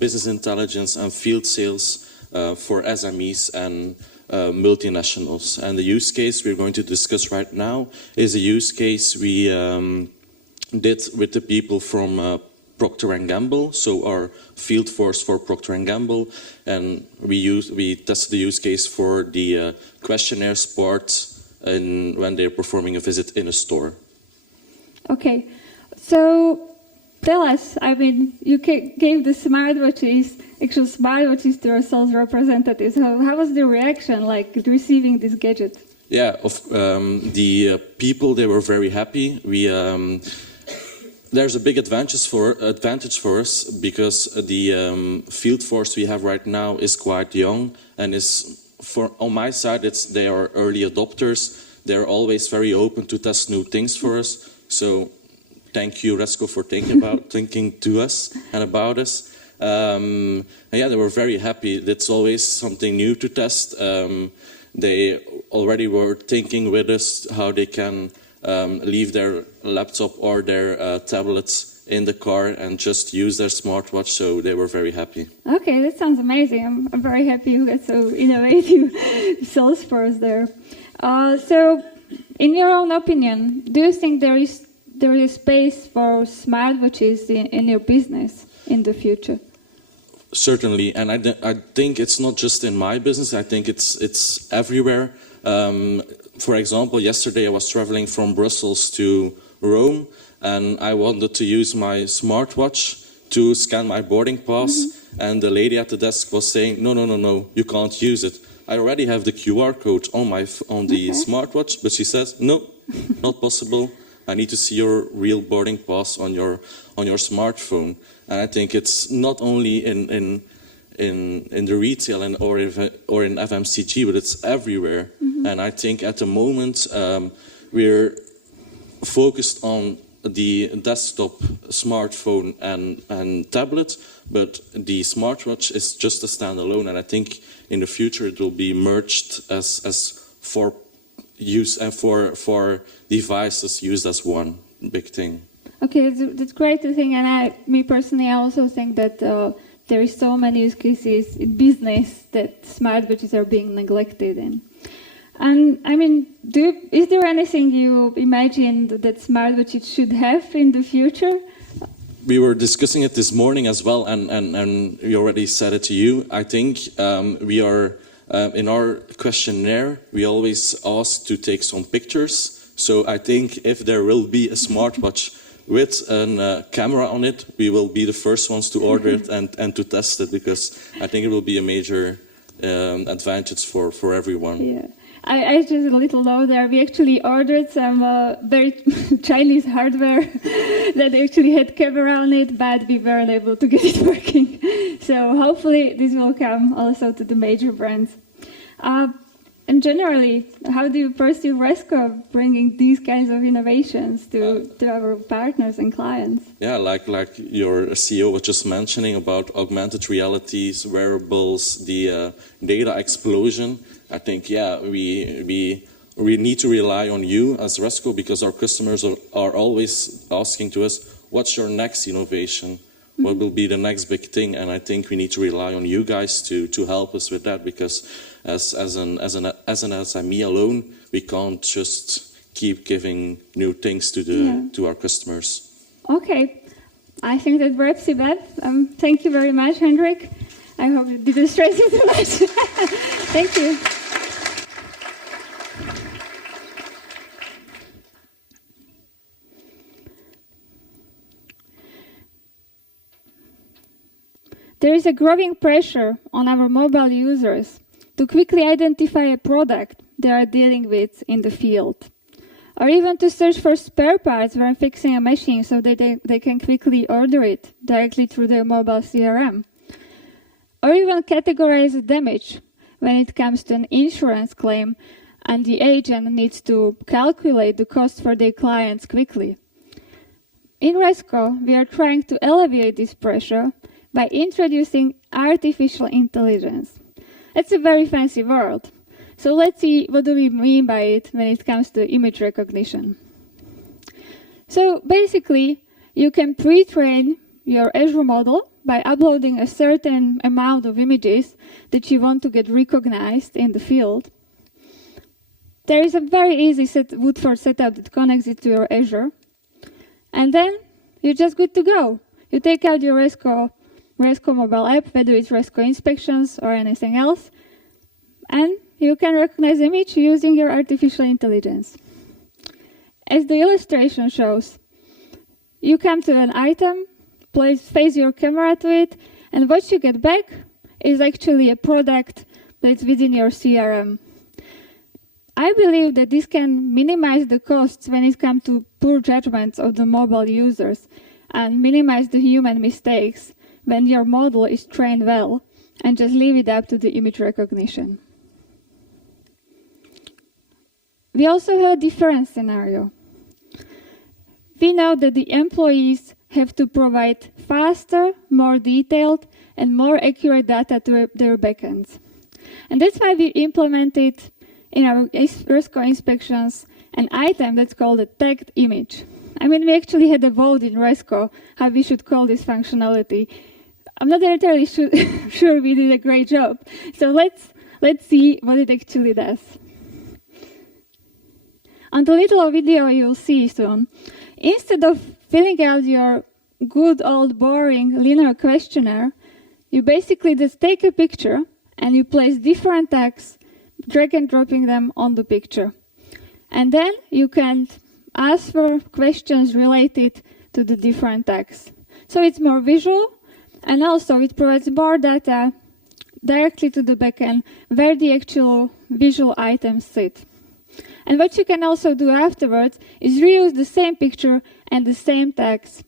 business intelligence and field sales for SMEs and multinationals. And the use case we're going to discuss right now is a use case we did with the people from Procter & Gamble, so our field force for Procter & Gamble, and we tested the use case for the questionnaire sport when they're performing a visit in a store. Okay, so tell us, I mean, you gave the actual smartwatches to our sales representatives. How was the reaction, like receiving this gadget? Yeah, the people, they were very happy. There's a big advantage for us because the field force we have right now is quite young, and on my side, they are early adopters. They're always very open to test new things for us. So thank you, Resco, for thinking to us and about us. And yeah, they were very happy. It's always something new to test. They already were thinking with us how they can leave their laptop or their tablets in the car and just use their smartwatch, so they were very happy. Okay, that sounds amazing. I'm very happy you got so innovative sales force there. So, in your own opinion, do you think there is space for smartwatches in your business in the future? Certainly, and I think it's not just in my business. I think it's everywhere. For example, yesterday I was traveling from Brussels to Rome, and I wanted to use my smartwatch to scan my boarding pass, and the lady at the desk was saying, no, you can't use it. I already have the QR code on the smartwatch, but she says, no, not possible. I need to see your real boarding pass on your smartphone. And I think it's not only in the retail or in FMCG, but it's everywhere. And I think at the moment we're focused on the desktop, smartphone, and tablet, but the smartwatch is just a standalone. And I think in the future it will be merged as for use and for devices used as one big thing. Okay, that's great to think, and me personally, I also think that there is so many use cases in business that smartwatches are being neglected in. And I mean, is there anything you imagined that smartwatches should have in the future? We were discussing it this morning as well, and we already said it to you. I think we are in our questionnaire, we always ask to take some pictures. So I think if there will be a smartwatch with a camera on it, we will be the first ones to order it and to test it, because I think it will be a major advantage for everyone. Yeah. I just a little low there. We actually ordered some very Chinese hardware that actually had camera on it, but we weren't able to get it working. So hopefully this will come also to the major brands. And generally, how do you pursue Resco bringing these kinds of innovations to our partners and clients? Yeah, like your CEO was just mentioning about augmented realities, wearables, the data explosion. I think, yeah, we need to rely on you as Resco, because our customers are always asking to us, what's your next innovation? What will be the next big thing? And I think we need to rely on you guys to help us with that, because as an SME alone, we can't just keep giving new things to our customers. Okay, I think that wraps it up. Thank you very much, Hendrik. I hope you didn't stress you too much. Thank you. There is a growing pressure on our mobile users to quickly identify a product they are dealing with in the field, or even to search for spare parts when fixing a machine so that they can quickly order it directly through their mobile CRM, or even categorize the damage when it comes to an insurance claim and the agent needs to calculate the cost for their clients quickly. In Resco, we are trying to alleviate this pressure by introducing artificial intelligence. It's a very fancy word. So let's see, what do we mean by it when it comes to image recognition? So basically, you can pre-train your Azure model by uploading a certain amount of images that you want to get recognized in the field. There is a very easy Woodford setup that connects it to your Azure. And then you're just good to go. You take out your Resco mobile app, whether it's Resco Inspections or anything else, and you can recognize the image using your artificial intelligence. As the illustration shows, you come to an item, face your camera to it, and what you get back is actually a product that's within your CRM. I believe that this can minimize the costs when it comes to poor judgments of the mobile users and minimize the human mistakes when your model is trained well and just leave it up to the image recognition. We also have a different scenario. We know that the employees have to provide faster, more detailed, and more accurate data to their backends. And that's why we implemented in our Resco inspections an item that's called a tagged image. I mean, we actually had a vote in Resco how we should call this functionality. I'm not entirely sure we did a great job. So let's see what it actually does. On the little video you'll see soon, instead of filling out your good old boring linear questionnaire, you basically just take a picture and you place different tags, drag and dropping them on the picture. And then you can ask for questions related to the different tags. So it's more visual, and also it provides more data directly to the backend where the actual visual items sit. And what you can also do afterwards is reuse the same picture and the same tags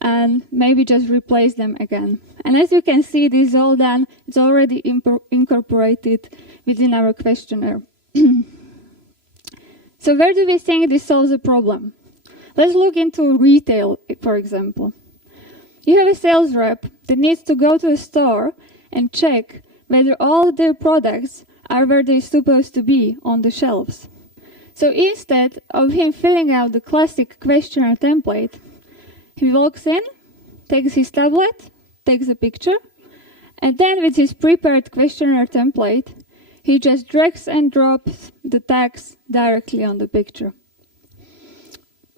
and maybe just replace them again. And as you can see, this is all done. It's already incorporated within our questionnaire. So where do we think this solves the problem? Let's look into retail, for example. You have a sales rep that needs to go to a store and check whether all their products are where they're supposed to be on the shelves. So instead of him filling out the classic questionnaire template, he walks in, takes his tablet, takes a picture, and then with his prepared questionnaire template, he just drags and drops the tags directly on the picture.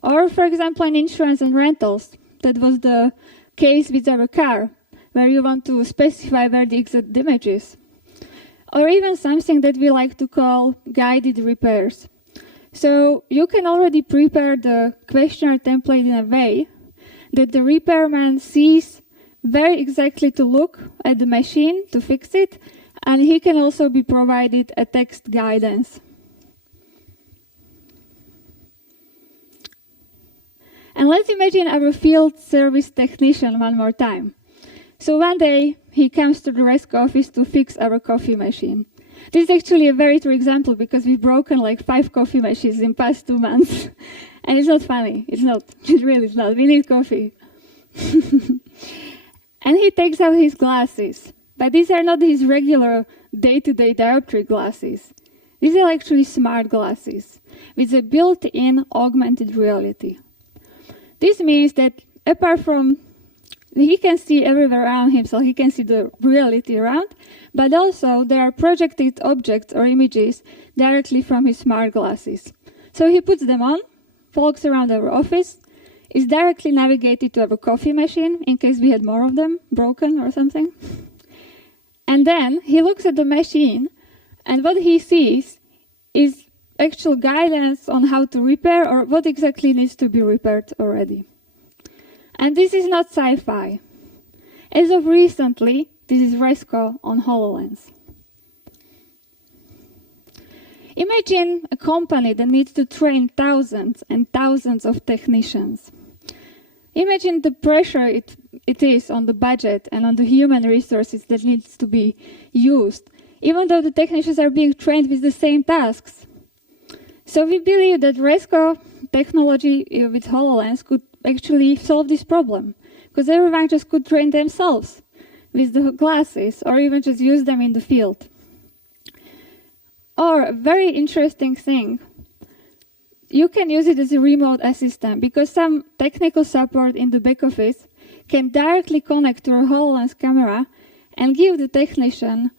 Or, for example, in insurance and rentals, that was the case with our car, where you want to specify where the exact damage is. Or even something that we like to call guided repairs. So you can already prepare the questionnaire template in a way that the repairman sees where exactly to look at the machine to fix it, and he can also be provided a text guidance. And let's imagine our field service technician one more time. So one day he comes to the Resco office to fix our coffee machine. This is actually a very true example because we've broken like 5 coffee machines in past 2 months. And it's not funny. It's not. It really is not. We need coffee. And he takes out his glasses. But these are not his regular day-to-day dioptry glasses. These are actually smart glasses with a built-in augmented reality. This means that apart from he can see everywhere around him, so he can see the reality around, but also there are projected objects or images directly from his smart glasses. So he puts them on, walks around our office, is directly navigated to our coffee machine in case we had more of them broken or something. And then he looks at the machine, and what he sees is actual guidance on how to repair or what exactly needs to be repaired already. And this is not sci-fi. As of recently, this is Resco on HoloLens. Imagine a company that needs to train thousands and thousands of technicians. Imagine the pressure it is on the budget and on the human resources that needs to be used, even though the technicians are being trained with the same tasks. So we believe that Resco technology with HoloLens could actually solve this problem, because everyone just could train themselves with the glasses or even just use them in the field. Or a very interesting thing, you can use it as a remote assistant because some technical support in the back office can directly connect to a HoloLens camera and give the technician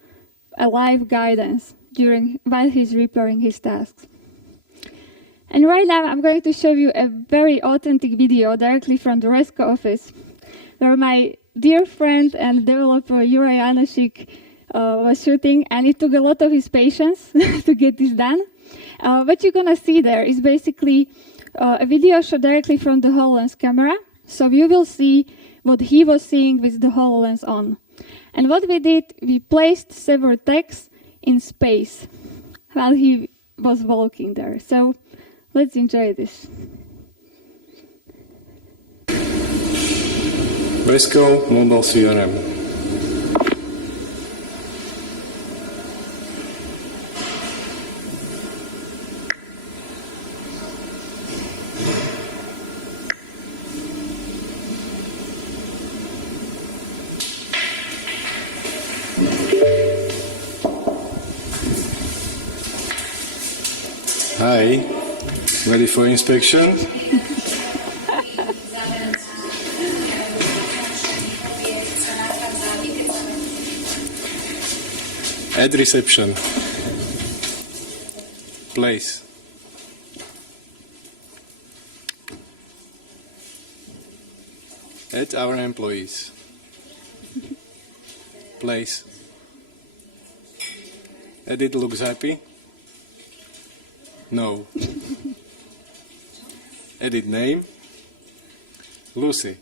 a live guidance while he's repairing his tasks. And right now I'm going to show you a very authentic video directly from the Resco office where my dear friend and developer Juraj Janešík was shooting, and it took a lot of his patience to get this done. What you're going to see there is basically a video shot directly from the HoloLens camera. So you will see what he was seeing with the HoloLens on. And what we did, we placed several tags in space while he was walking there. So let's enjoy this. Resco Mobile CRM. Hi, ready for inspection? At reception. Place. At our employees. Place. Edit looks happy. No. Edit name. Lucy.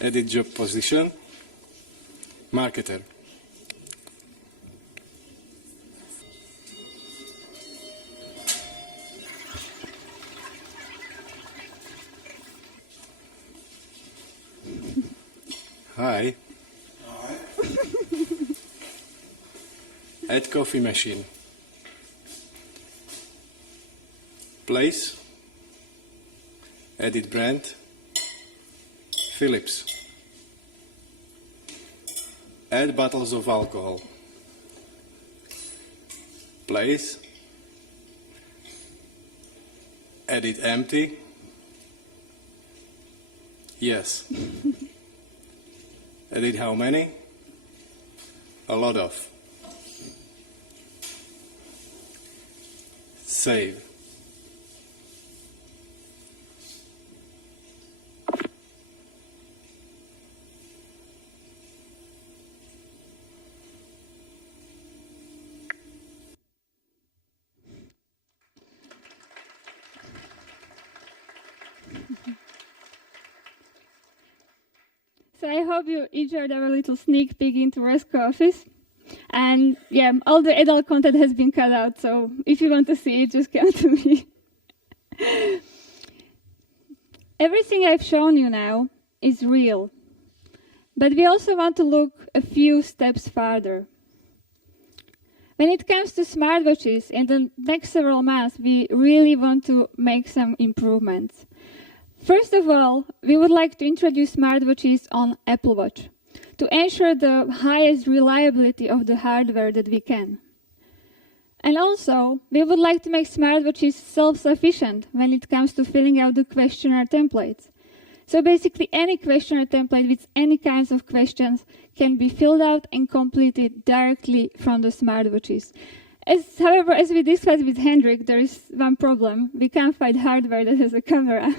Edit job position. Marketer. Hi. Add coffee machine. Place. Edit brand. Philips. Add bottles of alcohol. Place. Edit empty. Yes. Edit how many? A lot of. Save. So I hope you enjoyed our little sneak peek into Resco office. And yeah, all the adult content has been cut out, so if you want to see it, just come to me. Everything I've shown you now is real. But we also want to look a few steps farther. When it comes to smartwatches, in the next several months, we really want to make some improvements. First of all, we would like to introduce smartwatches on Apple Watch to ensure the highest reliability of the hardware that we can. And also, we would like to make smartwatches self-sufficient when it comes to filling out the questionnaire templates. So basically, any questionnaire template with any kinds of questions can be filled out and completed directly from the smartwatches. However, as we discussed with Hendrik, there is one problem. We can't find hardware that has a camera,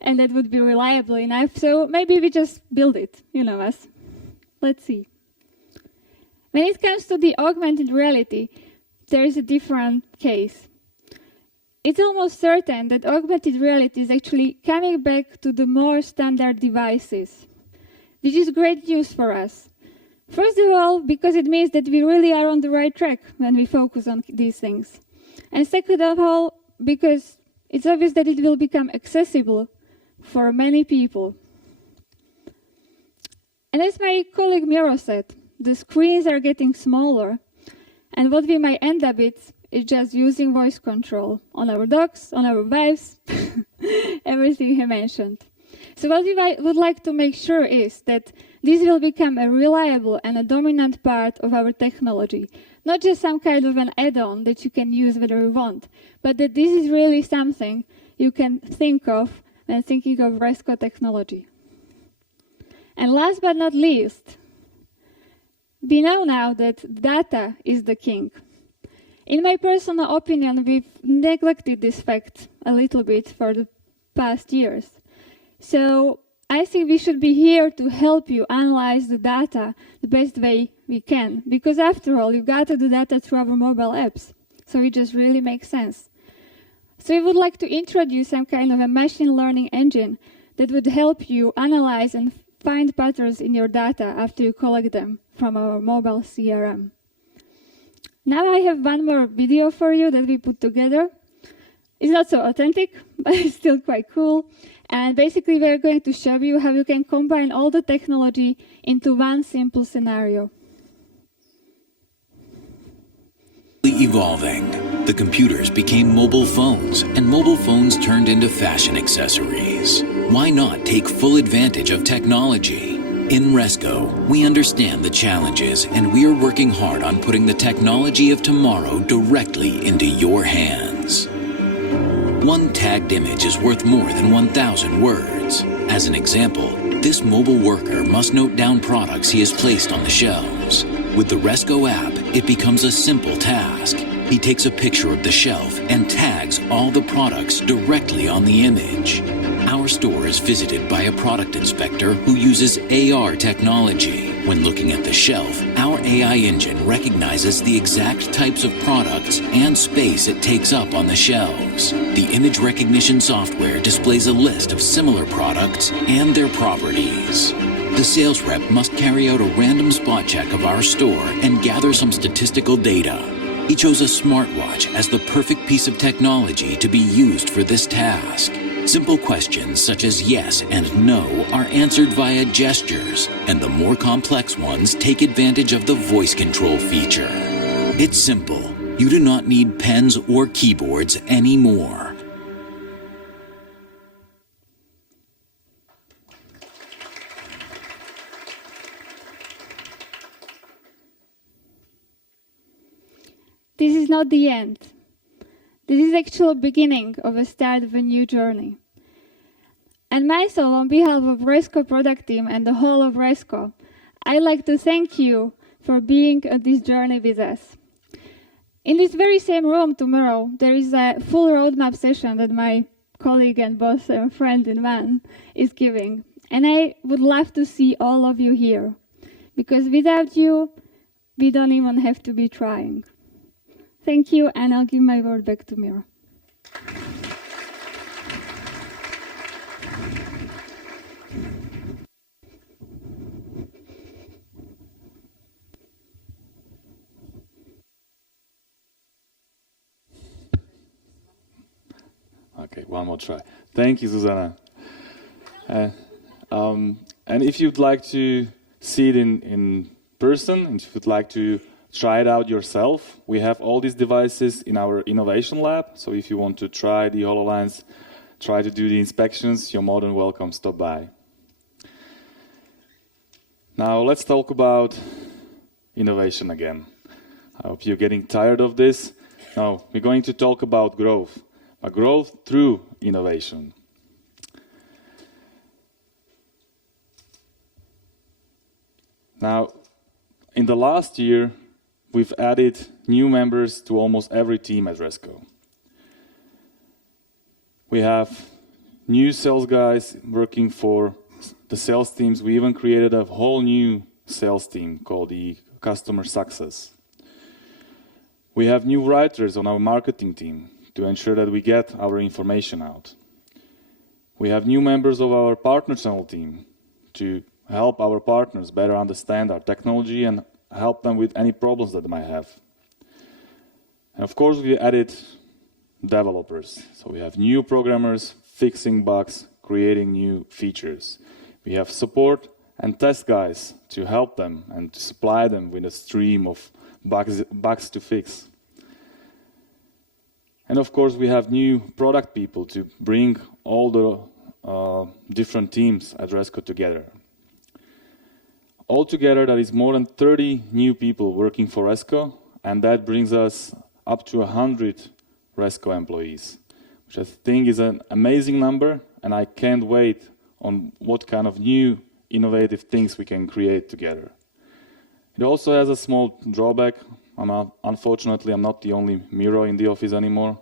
and that would be reliable enough. So maybe we just build it, you know us. Let's see. When it comes to the augmented reality, there is a different case. It's almost certain that augmented reality is actually coming back to the more standard devices, which is great news for us. First of all, because it means that we really are on the right track when we focus on these things. And second of all, because it's obvious that it will become accessible for many people. And as my colleague Miro said, the screens are getting smaller, and what we might end up with is just using voice control on our dogs, on our wives, everything he mentioned. So what we would like to make sure is that this will become a reliable and a dominant part of our technology, not just some kind of an add-on that you can use whenever you want, but that this is really something you can think of when thinking of Resco technology. And last but not least, we know now that data is the king. In my personal opinion, we've neglected this fact a little bit for the past years. So I think we should be here to help you analyze the data the best way we can. Because after all, you gather the data through our mobile apps. So it just really makes sense. So we would like to introduce some kind of a machine learning engine that would help you analyze and find patterns in your data after you collect them from our mobile CRM. Now I have one more video for you that we put together. It's not so authentic, but it's still quite cool. And basically, we're going to show you how you can combine all the technology into one simple scenario. Evolving. The computers became mobile phones, and mobile phones turned into fashion accessories. Why not take full advantage of technology? In Resco, we understand the challenges, and we are working hard on putting the technology of tomorrow directly into your hands. One tagged image is worth more than 1,000 words. As an example, this mobile worker must note down products he has placed on the shelves. With the Resco app, it becomes a simple task. He takes a picture of the shelf and tags all the products directly on the image. Our store is visited by a product inspector who uses AR technology. When looking at the shelf, our AI engine recognizes the exact types of products and space it takes up on the shelves. The image recognition software displays a list of similar products and their properties. The sales rep must carry out a random spot check of our store and gather some statistical data. He chose a smartwatch as the perfect piece of technology to be used for this task. Simple questions such as yes and no are answered via gestures, and the more complex ones take advantage of the voice control feature. It's simple. You do not need pens or keyboards anymore. This is not the end. This is actually the beginning of a start of a new journey. And myself, on behalf of Resco product team and the whole of Resco, I'd like to thank you for being on this journey with us. In this very same room tomorrow, there is a full roadmap session that my colleague and boss and friend in one is giving. And I would love to see all of you here, because without you, we don't even have to be trying. Thank you, and I'll give my word back to Miro. Okay, one more try. Thank you, Susanna. And if you'd like to see it in person, and if you'd like to try it out yourself, we have all these devices in our innovation lab. So if you want to try the HoloLens, try to do the inspections, you're more than welcome. Stop by. Now let's talk about innovation again. I hope you're getting tired of this. No, we're going to talk about growth. But growth through innovation. Now, in the last year, we've added new members to almost every team at Resco. We have new sales guys working for the sales teams. We even created a whole new sales team called the Customer Success. We have new writers on our marketing team to ensure that we get our information out. We have new members of our partner channel team to help our partners better understand our technology and help them with any problems that they might have. And of course, we added developers. So we have new programmers fixing bugs, creating new features. We have support and test guys to help them and to supply them with a stream of bugs to fix. And of course, we have new product people to bring all the different teams at Resco together. Altogether, there is more than 30 new people working for Resco, and that brings us up to 100 Resco employees, which I think is an amazing number, and I can't wait on what kind of new innovative things we can create together. It also has a small drawback. Unfortunately, I'm not the only Miro in the office anymore,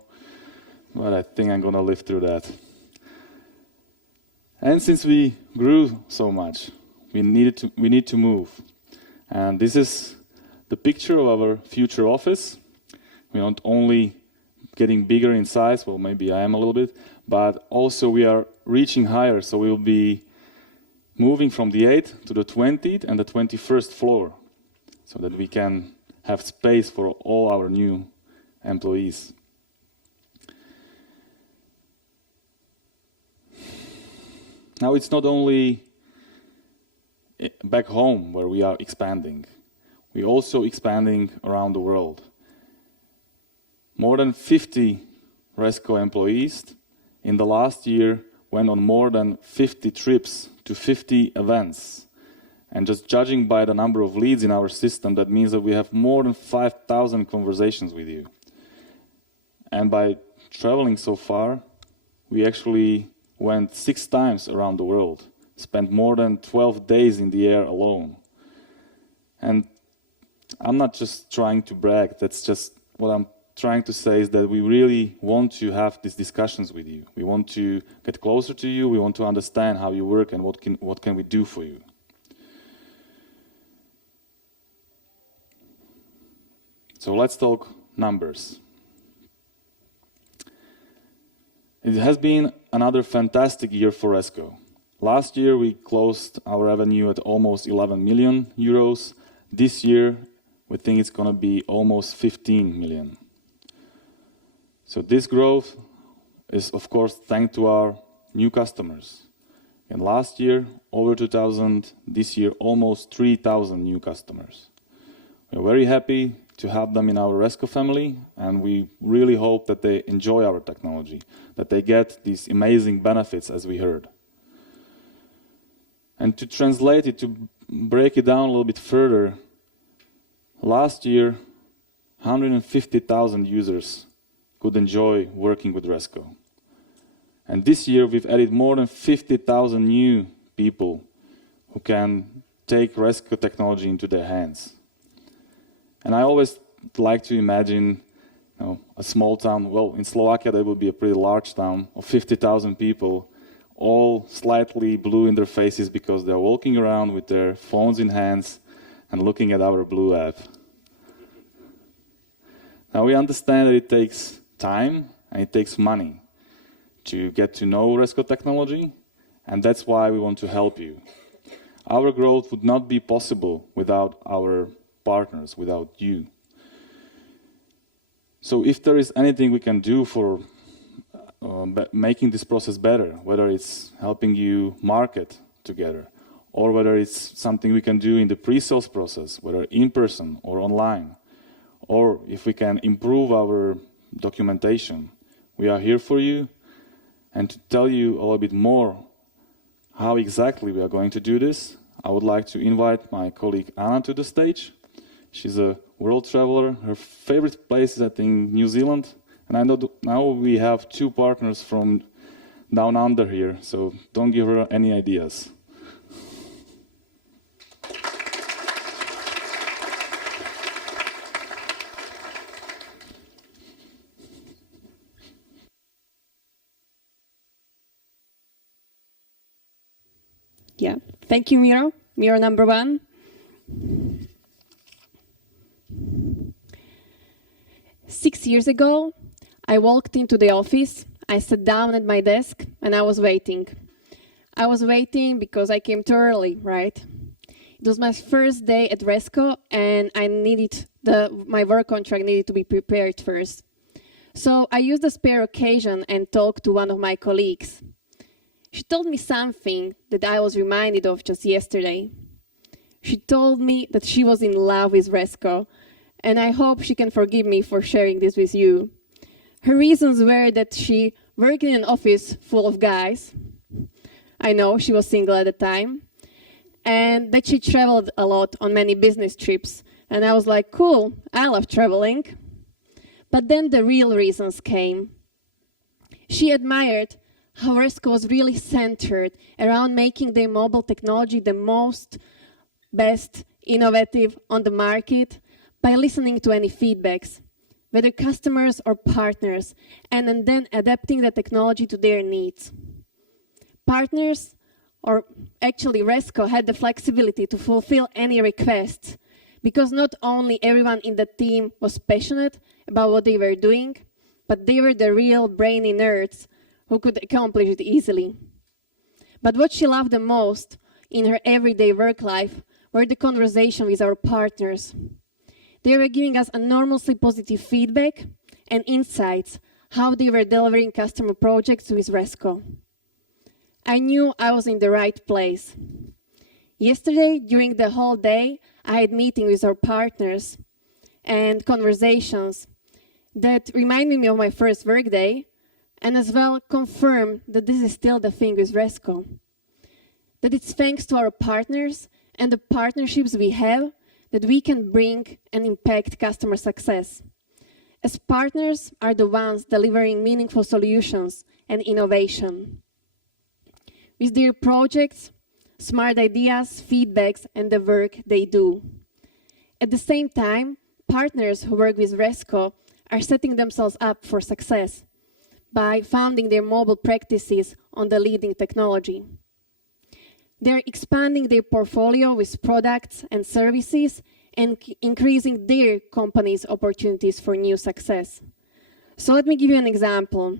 but I think I'm going to live through that. And since we grew so much, we need to move. And this is the picture of our future office. We're not only getting bigger in size, well, maybe I am a little bit, but also we are reaching higher. So we will be moving from the 8th to the 20th and the 21st floor, so that we can have space for all our new employees. Now it's not only back home where we are expanding. We're also expanding around the world. More than 50 Resco employees in the last year went on more than 50 trips to 50 events. And just judging by the number of leads in our system, that means that we have more than 5,000 conversations with you. And by traveling so far, we actually went 6 times around the world, spent more than 12 days in the air alone. And I'm not just trying to brag, that's just what I'm trying to say is that we really want to have these discussions with you. We want to get closer to you, we want to understand how you work and what can we do for you. So let's talk numbers. It has been another fantastic year for Resco. Last year we closed our revenue at almost 11 million euros. This year we think it's going to be almost 15 million. So this growth is of course thanks to our new customers. And last year over 2,000, this year almost 3,000 new customers. We're very happy to have them in our Resco family, and we really hope that they enjoy our technology, that they get these amazing benefits as we heard. And to translate it, to break it down a little bit further, last year 150,000 users could enjoy working with Resco. And this year we've added more than 50,000 new people who can take Resco technology into their hands. And I always like to imagine a small town, well, in Slovakia that would be a pretty large town of 50,000 people, all slightly blue in their faces because they're walking around with their phones in hands and looking at our blue app. Now we understand that it takes time and it takes money to get to know Resco technology, and that's why we want to help you. Our growth would not be possible without our partners, without you. So if there is anything we can do for making this process better, whether it's helping you market together, or whether it's something we can do in the pre-sales process, whether in person or online, or if we can improve our documentation, we are here for you. And to tell you a little bit more how exactly we are going to do this, I would like to invite my colleague Anna to the stage. She's a world traveler. Her favorite place is, I think, New Zealand. And I know now we have 2 partners from down under here, so don't give her any ideas. Yeah, thank you, Miro. Miro number 1. Six years ago, I walked into the office, I sat down at my desk, and I was waiting. I was waiting because I came too early, right? It was my first day at Resco, and I needed my work contract needed to be prepared first. So I used the spare occasion and talked to one of my colleagues. She told me something that I was reminded of just yesterday. She told me that she was in love with Resco, and I hope she can forgive me for sharing this with you. Her reasons were that she worked in an office full of guys. I know she was single at the time. And that she traveled a lot on many business trips. And I was like, cool, I love traveling. But then the real reasons came. She admired how Resco was really centered around making their mobile technology the most best, innovative on the market by listening to any feedbacks, whether customers or partners, and then adapting the technology to their needs. Partners, or actually Resco, had the flexibility to fulfill any requests because not only everyone in the team was passionate about what they were doing, but they were the real brainy nerds who could accomplish it easily. But what she loved the most in her everyday work life were the conversation with our partners. They were giving us enormously positive feedback and insights how they were delivering customer projects with Resco. I knew I was in the right place. Yesterday, during the whole day, I had meetings with our partners and conversations that reminded me of my first workday and as well confirm that this is still the thing with Resco. That it's thanks to our partners and the partnerships we have that we can bring and impact customer success. As partners are the ones delivering meaningful solutions and innovation. With their projects, smart ideas, feedbacks, and the work they do. At the same time, partners who work with Resco are setting themselves up for success by founding their mobile practices on the leading technology. They're expanding their portfolio with products and services and increasing their company's opportunities for new success. So let me give you an example,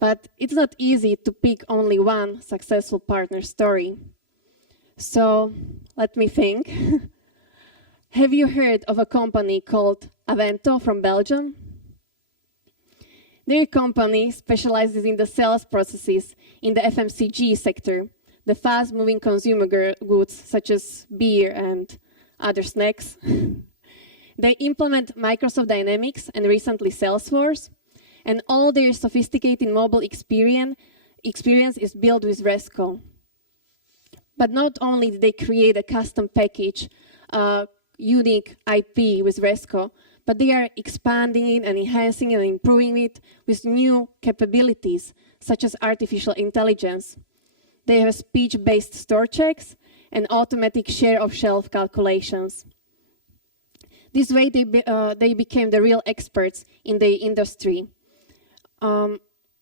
but it's not easy to pick only one successful partner story. So let me think. Have you heard of a company called Avento from Belgium? Their company specializes in the sales processes in the FMCG sector, the fast-moving consumer goods such as beer and other snacks. They implement Microsoft Dynamics and recently Salesforce, and all their sophisticated mobile experience is built with Resco. But not only did they create a custom package, unique IP with Resco, but they are expanding it and enhancing and improving it with new capabilities, such as artificial intelligence. They have speech-based store checks and automatic share-of-shelf calculations. This way, they became the real experts in the industry.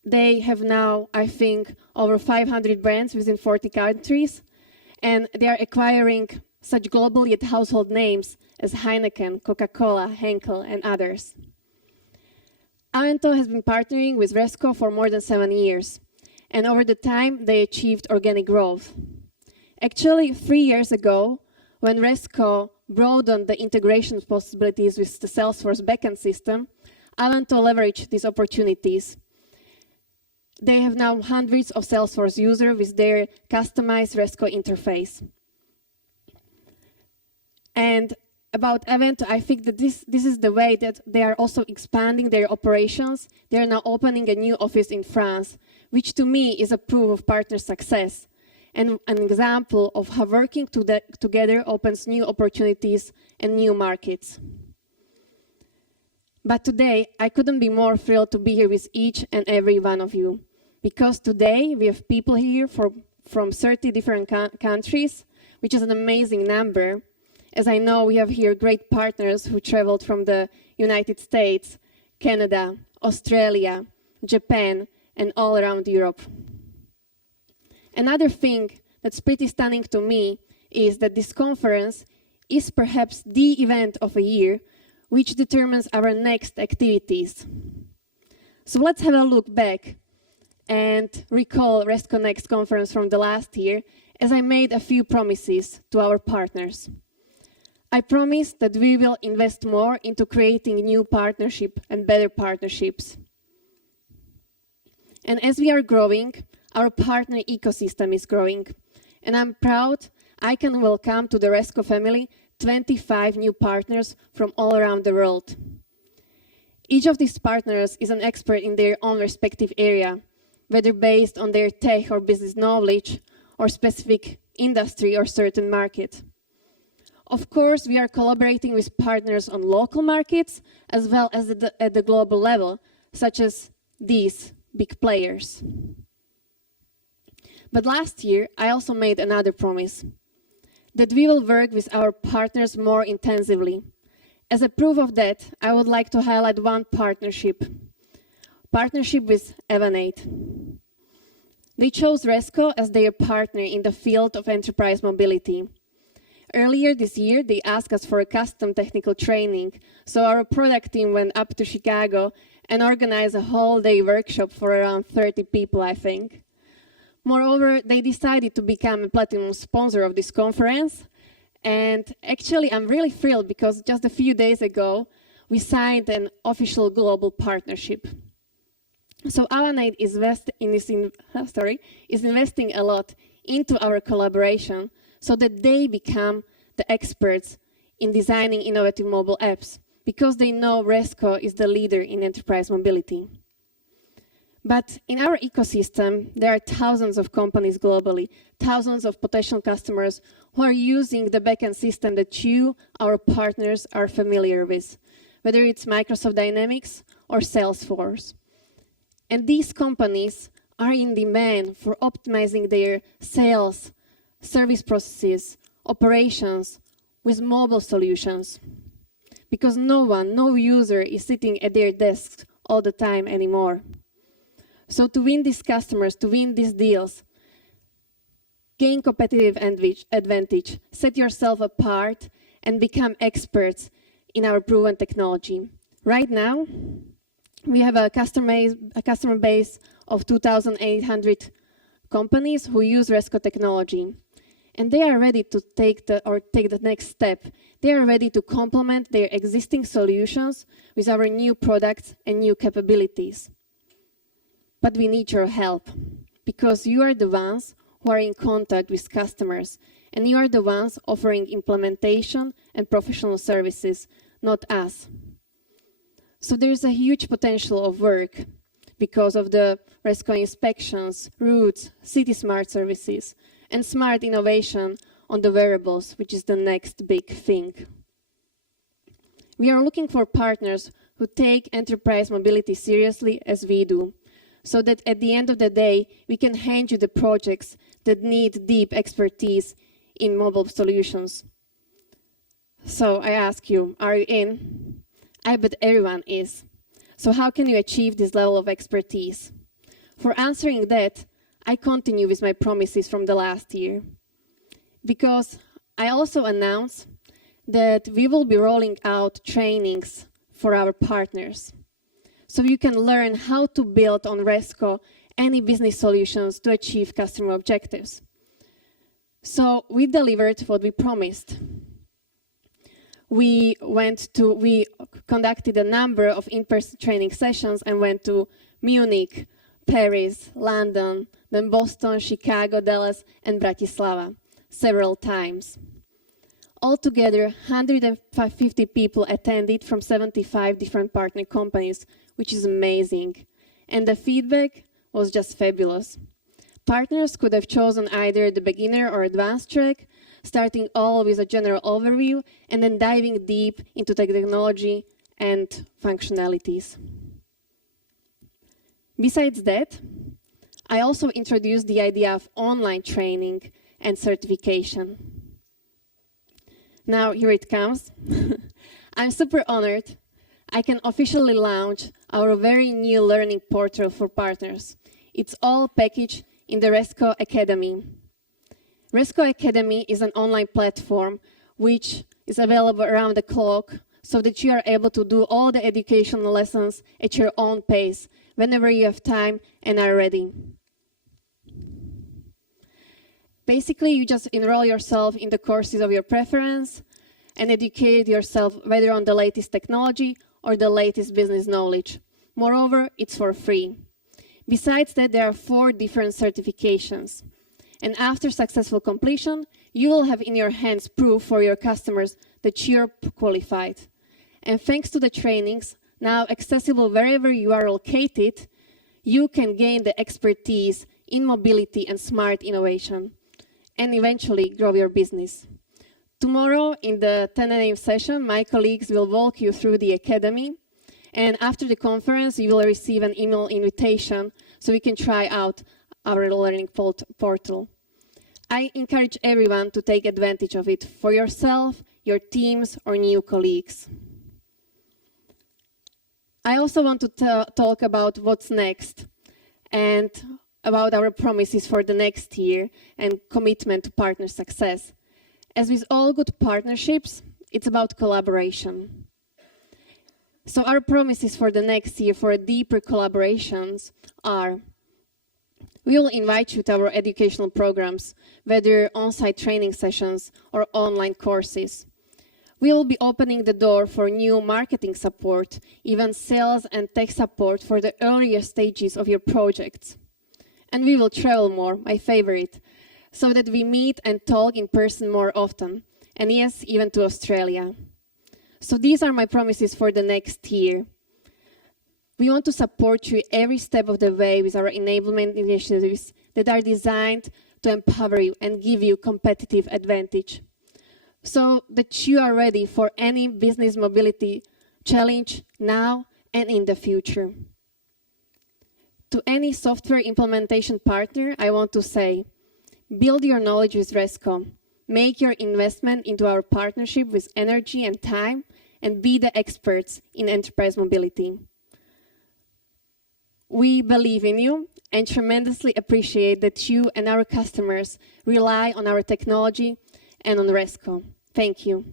They have now, I think, over 500 brands within 40 countries, and they are acquiring such global yet household names as Heineken, Coca-Cola, Henkel, and others. Avento has been partnering with Resco for more than 7 years, and over the time, they achieved organic growth. Actually, 3 years ago, when Resco broadened the integration possibilities with the Salesforce backend system, Avento leveraged these opportunities. They have now hundreds of Salesforce users with their customized Resco interface. And about Avento, I think that this is the way that they are also expanding their operations. They are now opening a new office in France, which to me is a proof of partner success and an example of how working together opens new opportunities and new markets. But today, I couldn't be more thrilled to be here with each and every one of you, because today we have people here from 30 different countries, which is an amazing number. As I know, we have here great partners who traveled from the United States, Canada, Australia, Japan, and all around Europe. Another thing that's pretty stunning to me is that this conference is perhaps the event of a year which determines our next activities. So let's have a look back and recall Resco.next conference from the last year, as I made a few promises to our partners. I promised that we will invest more into creating new partnership and better partnerships. And as we are growing, our partner ecosystem is growing. And I'm proud I can welcome to the Resco family 25 new partners from all around the world. Each of these partners is an expert in their own respective area, whether based on their tech or business knowledge or specific industry or certain market. Of course, we are collaborating with partners on local markets as well as at the global level, such as these big players. But last year, I also made another promise, that we will work with our partners more intensively. As a proof of that, I would like to highlight one partnership with Evanate. They chose Resco as their partner in the field of enterprise mobility. Earlier this year, they asked us for a custom technical training, so our product team went up to Chicago and organized a whole-day workshop for around 30 people, I think. Moreover, they decided to become a platinum sponsor of this conference, And actually, I'm really thrilled because just a few days ago, we signed an official global partnership. So Avanade is investing a lot into our collaboration so that they become the experts in designing innovative mobile apps, because they know Resco is the leader in enterprise mobility. But in our ecosystem, there are thousands of companies globally, thousands of potential customers who are using the backend system that you, our partners, are familiar with, whether it's Microsoft Dynamics or Salesforce. And these companies are in demand for optimizing their sales, service processes, operations with mobile solutions. Because no user is sitting at their desks all the time anymore. So to win these customers, to win these deals, gain competitive advantage, set yourself apart, and become experts in our proven technology. Right now, we have a customer base of 2,800 companies who use Resco technology. And they are ready to take the next step. They are ready to complement their existing solutions with our new products and new capabilities. But we need your help, because you are the ones who are in contact with customers, and you are the ones offering implementation and professional services, not us. So there is a huge potential of work because of the Resco inspections, routes, city smart services, and smart innovation on the wearables, which is the next big thing. We are looking for partners who take enterprise mobility seriously as we do, so that at the end of the day, we can hand you the projects that need deep expertise in mobile solutions. So I ask you, are you in? I bet everyone is. So how can you achieve this level of expertise? For answering that, I continue with my promises from the last year. Because I also announced that we will be rolling out trainings for our partners. So you can learn how to build on Resco any business solutions to achieve customer objectives. So we delivered what we promised. We conducted a number of in-person training sessions and went to Munich, Paris, London, then Boston, Chicago, Dallas, and Bratislava several times. Altogether, 150 people attended from 75 different partner companies, which is amazing. And the feedback was just fabulous. Partners could have chosen either the beginner or advanced track, starting all with a general overview and then diving deep into technology and functionalities. Besides that, I also introduced the idea of online training and certification. Now, here it comes. I'm super honored. I can officially launch our very new learning portal for partners. It's all packaged in the Resco Academy. Resco Academy is an online platform which is available around the clock so that you are able to do all the educational lessons at your own pace, whenever you have time and are ready. Basically, you just enroll yourself in the courses of your preference and educate yourself whether on the latest technology or the latest business knowledge. Moreover, it's for free. Besides that, there are 4 different certifications. And after successful completion, you will have in your hands proof for your customers that you're qualified. And thanks to the trainings, now accessible wherever you are located, you can gain the expertise in mobility and smart innovation, and eventually grow your business. Tomorrow, in the 10 a.m. session, my colleagues will walk you through the academy. And after the conference, you will receive an email invitation so you can try out our learning portal. I encourage everyone to take advantage of it for yourself, your teams, or new colleagues. I also want to talk about what's next and about our promises for the next year and commitment to partner success. As with all good partnerships, it's about collaboration. So our promises for the next year for deeper collaborations are: We will invite you to our educational programs, whether on-site training sessions or online courses. We will be opening the door for new marketing support, even sales and tech support for the earlier stages of your projects. And we will travel more, my favorite, so that we meet and talk in person more often, and yes, even to Australia. So these are my promises for the next year. We want to support you every step of the way with our enablement initiatives that are designed to empower you and give you competitive advantage, so that you are ready for any business mobility challenge now and in the future. To any software implementation partner, I want to say, build your knowledge with Resco, make your investment into our partnership with energy and time, and be the experts in enterprise mobility. We believe in you and tremendously appreciate that you and our customers rely on our technology and on Resco. Thank you.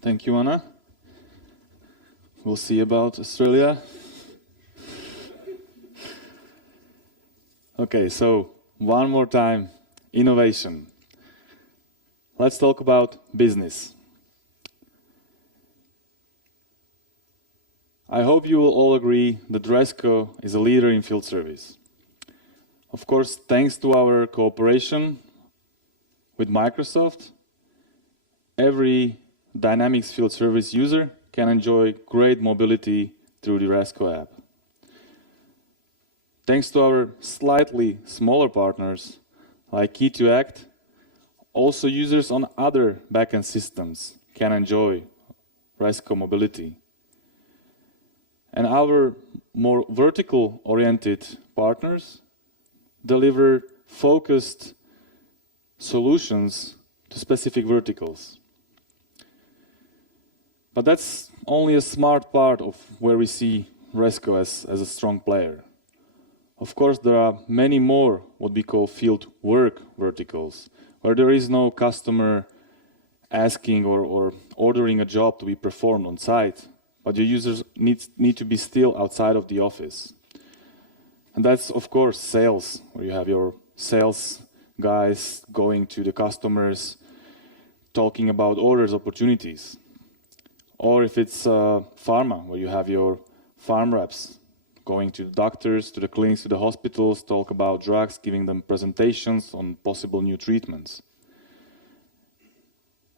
Thank you, Anna. We'll see about Australia. Okay, so one more time, innovation. Let's talk about business. I hope you will all agree that Resco is a leader in field service. Of course, thanks to our cooperation with Microsoft, every Dynamics field service user can enjoy great mobility through the Resco app. Thanks to our slightly smaller partners like Key2Act, also users on other backend systems can enjoy Resco mobility. And our more vertical-oriented partners deliver focused solutions to specific verticals. But that's only a smart part of where we see Resco as a strong player. Of course, there are many more what we call field work verticals, where there is no customer asking or ordering a job to be performed on site, but your users need to be still outside of the office. And that's, of course, sales, where you have your sales guys going to the customers, talking about orders, opportunities. Or if it's pharma, where you have your farm reps going to the doctors, to the clinics, to the hospitals, talk about drugs, giving them presentations on possible new treatments.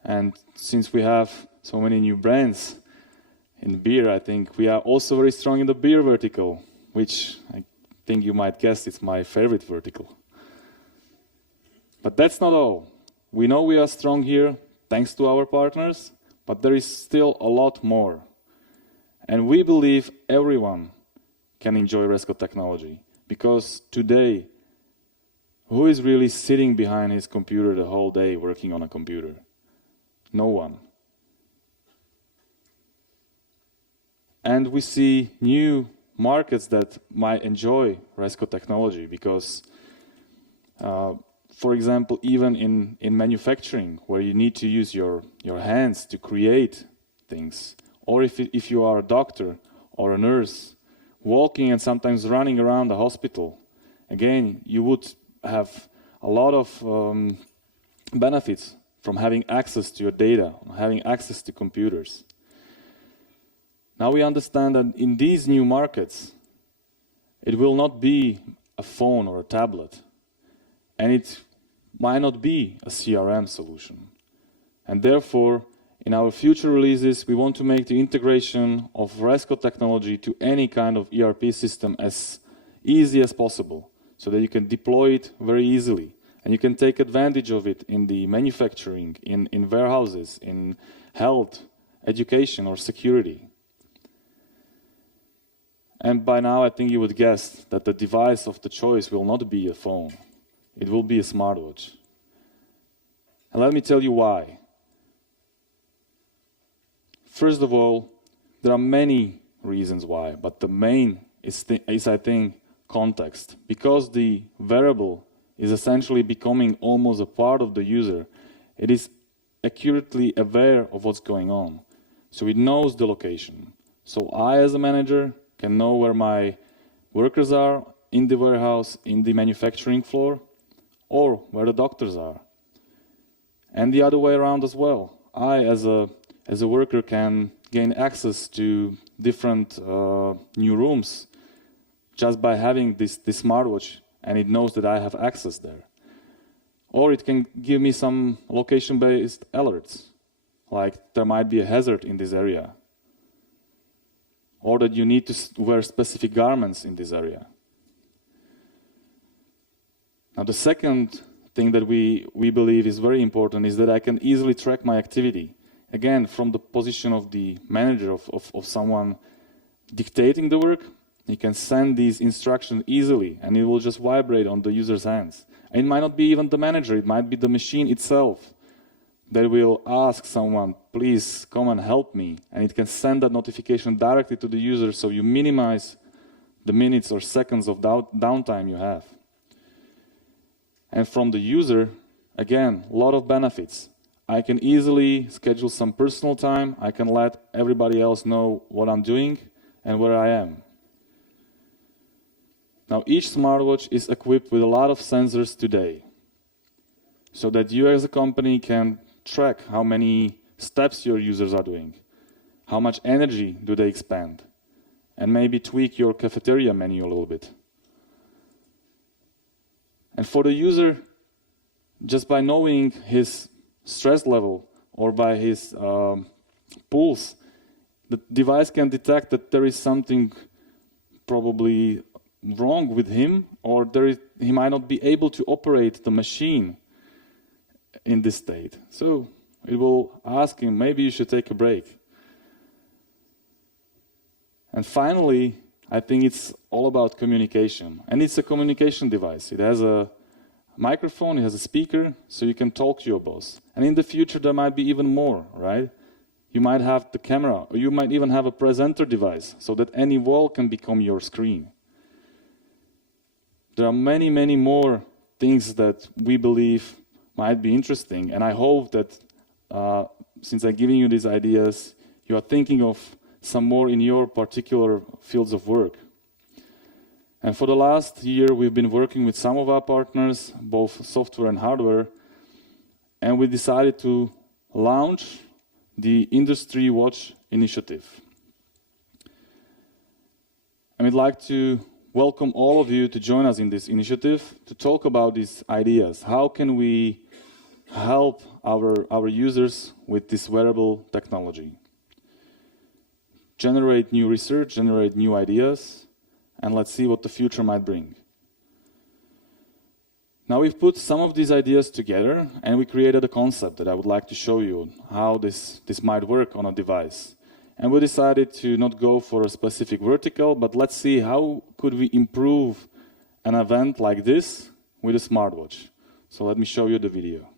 And since we have so many new brands in beer, I think we are also very strong in the beer vertical, which I think you might guess it's my favorite vertical. But that's not all. We know we are strong here thanks to our partners, but there is still a lot more. And we believe everyone can enjoy Resco technology, because today, who is really sitting behind his computer the whole day working on a computer? No one. And we see new markets that might enjoy Resco technology because, for example, even in manufacturing, where you need to use your hands to create things, or if you are a doctor or a nurse, walking and sometimes running around the hospital, again, you would have a lot of benefits from having access to your data, having access to computers. Now we understand that in these new markets, it will not be a phone or a tablet, and it might not be a CRM solution. And therefore, in our future releases, we want to make the integration of Resco technology to any kind of ERP system as easy as possible, so that you can deploy it very easily. And you can take advantage of it in the manufacturing, in warehouses, in health, education, or security. And by now, I think you would guess that the device of the choice will not be a phone. It will be a smartwatch. And let me tell you why. First of all, there are many reasons why, but the main is I think, context. Because the wearable is essentially becoming almost a part of the user, it is accurately aware of what's going on. So it knows the location. So I, as a manager, can know where my workers are in the warehouse, in the manufacturing floor, or where the doctors are. And the other way around as well. I, as a worker, can gain access to different new rooms just by having this smartwatch, and it knows that I have access there. Or it can give me some location-based alerts, like there might be a hazard in this area, or that you need to wear specific garments in this area. Now, the second thing that we believe is very important is that I can easily track my activity. Again, from the position of the manager, of someone dictating the work, he can send these instructions easily, and it will just vibrate on the user's hands. And it might not be even the manager, it might be the machine itself that will ask someone, please come and help me. And it can send that notification directly to the user, so you minimize the minutes or seconds of downtime you have. And from the user, again, a lot of benefits. I can easily schedule some personal time. I can let everybody else know what I'm doing and where I am. Now, each smartwatch is equipped with a lot of sensors today, so that you as a company can track how many steps your users are doing, how much energy do they expend, and maybe tweak your cafeteria menu a little bit. And for the user, just by knowing his stress level or by his pulse, the device can detect that there is something probably wrong with him, or he might not be able to operate the machine in this state. So it will ask him, maybe you should take a break. And finally, I think it's all about communication. And it's a communication device. It has a microphone, it has a speaker, so you can talk to your boss. And in the future, there might be even more, right? You might have the camera, or you might even have a presenter device, so that any wall can become your screen. There are many, many more things that we believe might be interesting, and I hope that since I'm giving you these ideas, you are thinking of some more in your particular fields of work. And for the last year, we've been working with some of our partners, both software and hardware, and we decided to launch the Industry Watch initiative. And we'd like to welcome all of you to join us in this initiative to talk about these ideas. How can we help our users with this wearable technology? Generate new research, generate new ideas, and let's see what the future might bring. Now we've put some of these ideas together and we created a concept that I would like to show you how this might work on a device. And we decided to not go for a specific vertical, but let's see how could we improve an event like this with a smartwatch. So let me show you the video.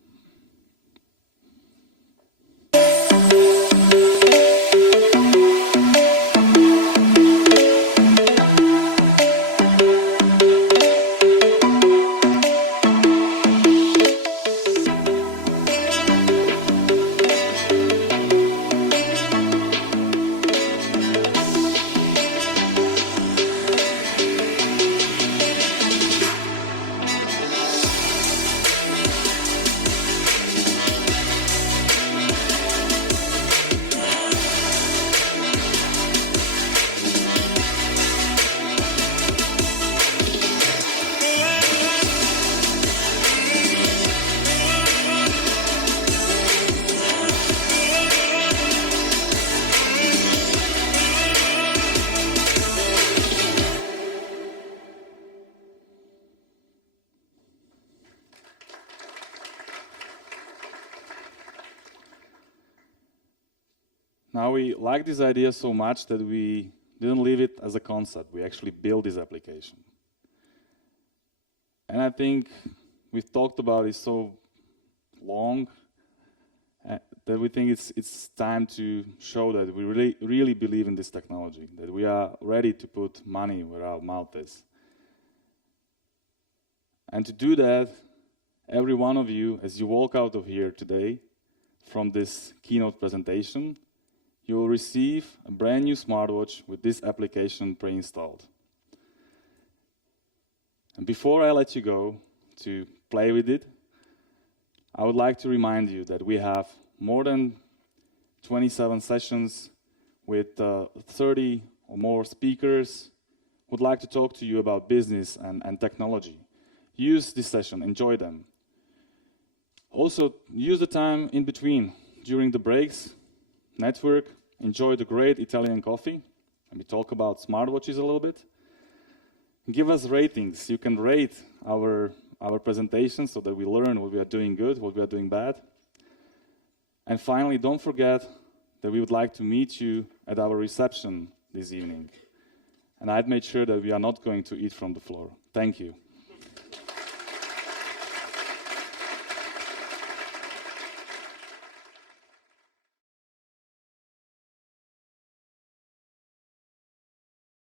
Now we like this idea so much that we didn't leave it as a concept. We actually built this application. And I think we've talked about it so long that we think it's time to show that we really believe in this technology, that we are ready to put money where our mouth is. And to do that, every one of you, as you walk out of here today, from this keynote presentation, you will receive a brand new smartwatch with this application pre-installed. And before I let you go to play with it, I would like to remind you that we have more than 27 sessions with 30 or more speakers who would like to talk to you about business and technology. Use this session, enjoy them. Also, use the time in between, during the breaks, network, enjoy the great Italian coffee, and we talk about smartwatches a little bit. Give us ratings. You can rate our presentations so that we learn what we are doing good, what we are doing bad. And finally, don't forget that we would like to meet you at our reception this evening. And I've made sure that we are not going to eat from the floor. Thank you.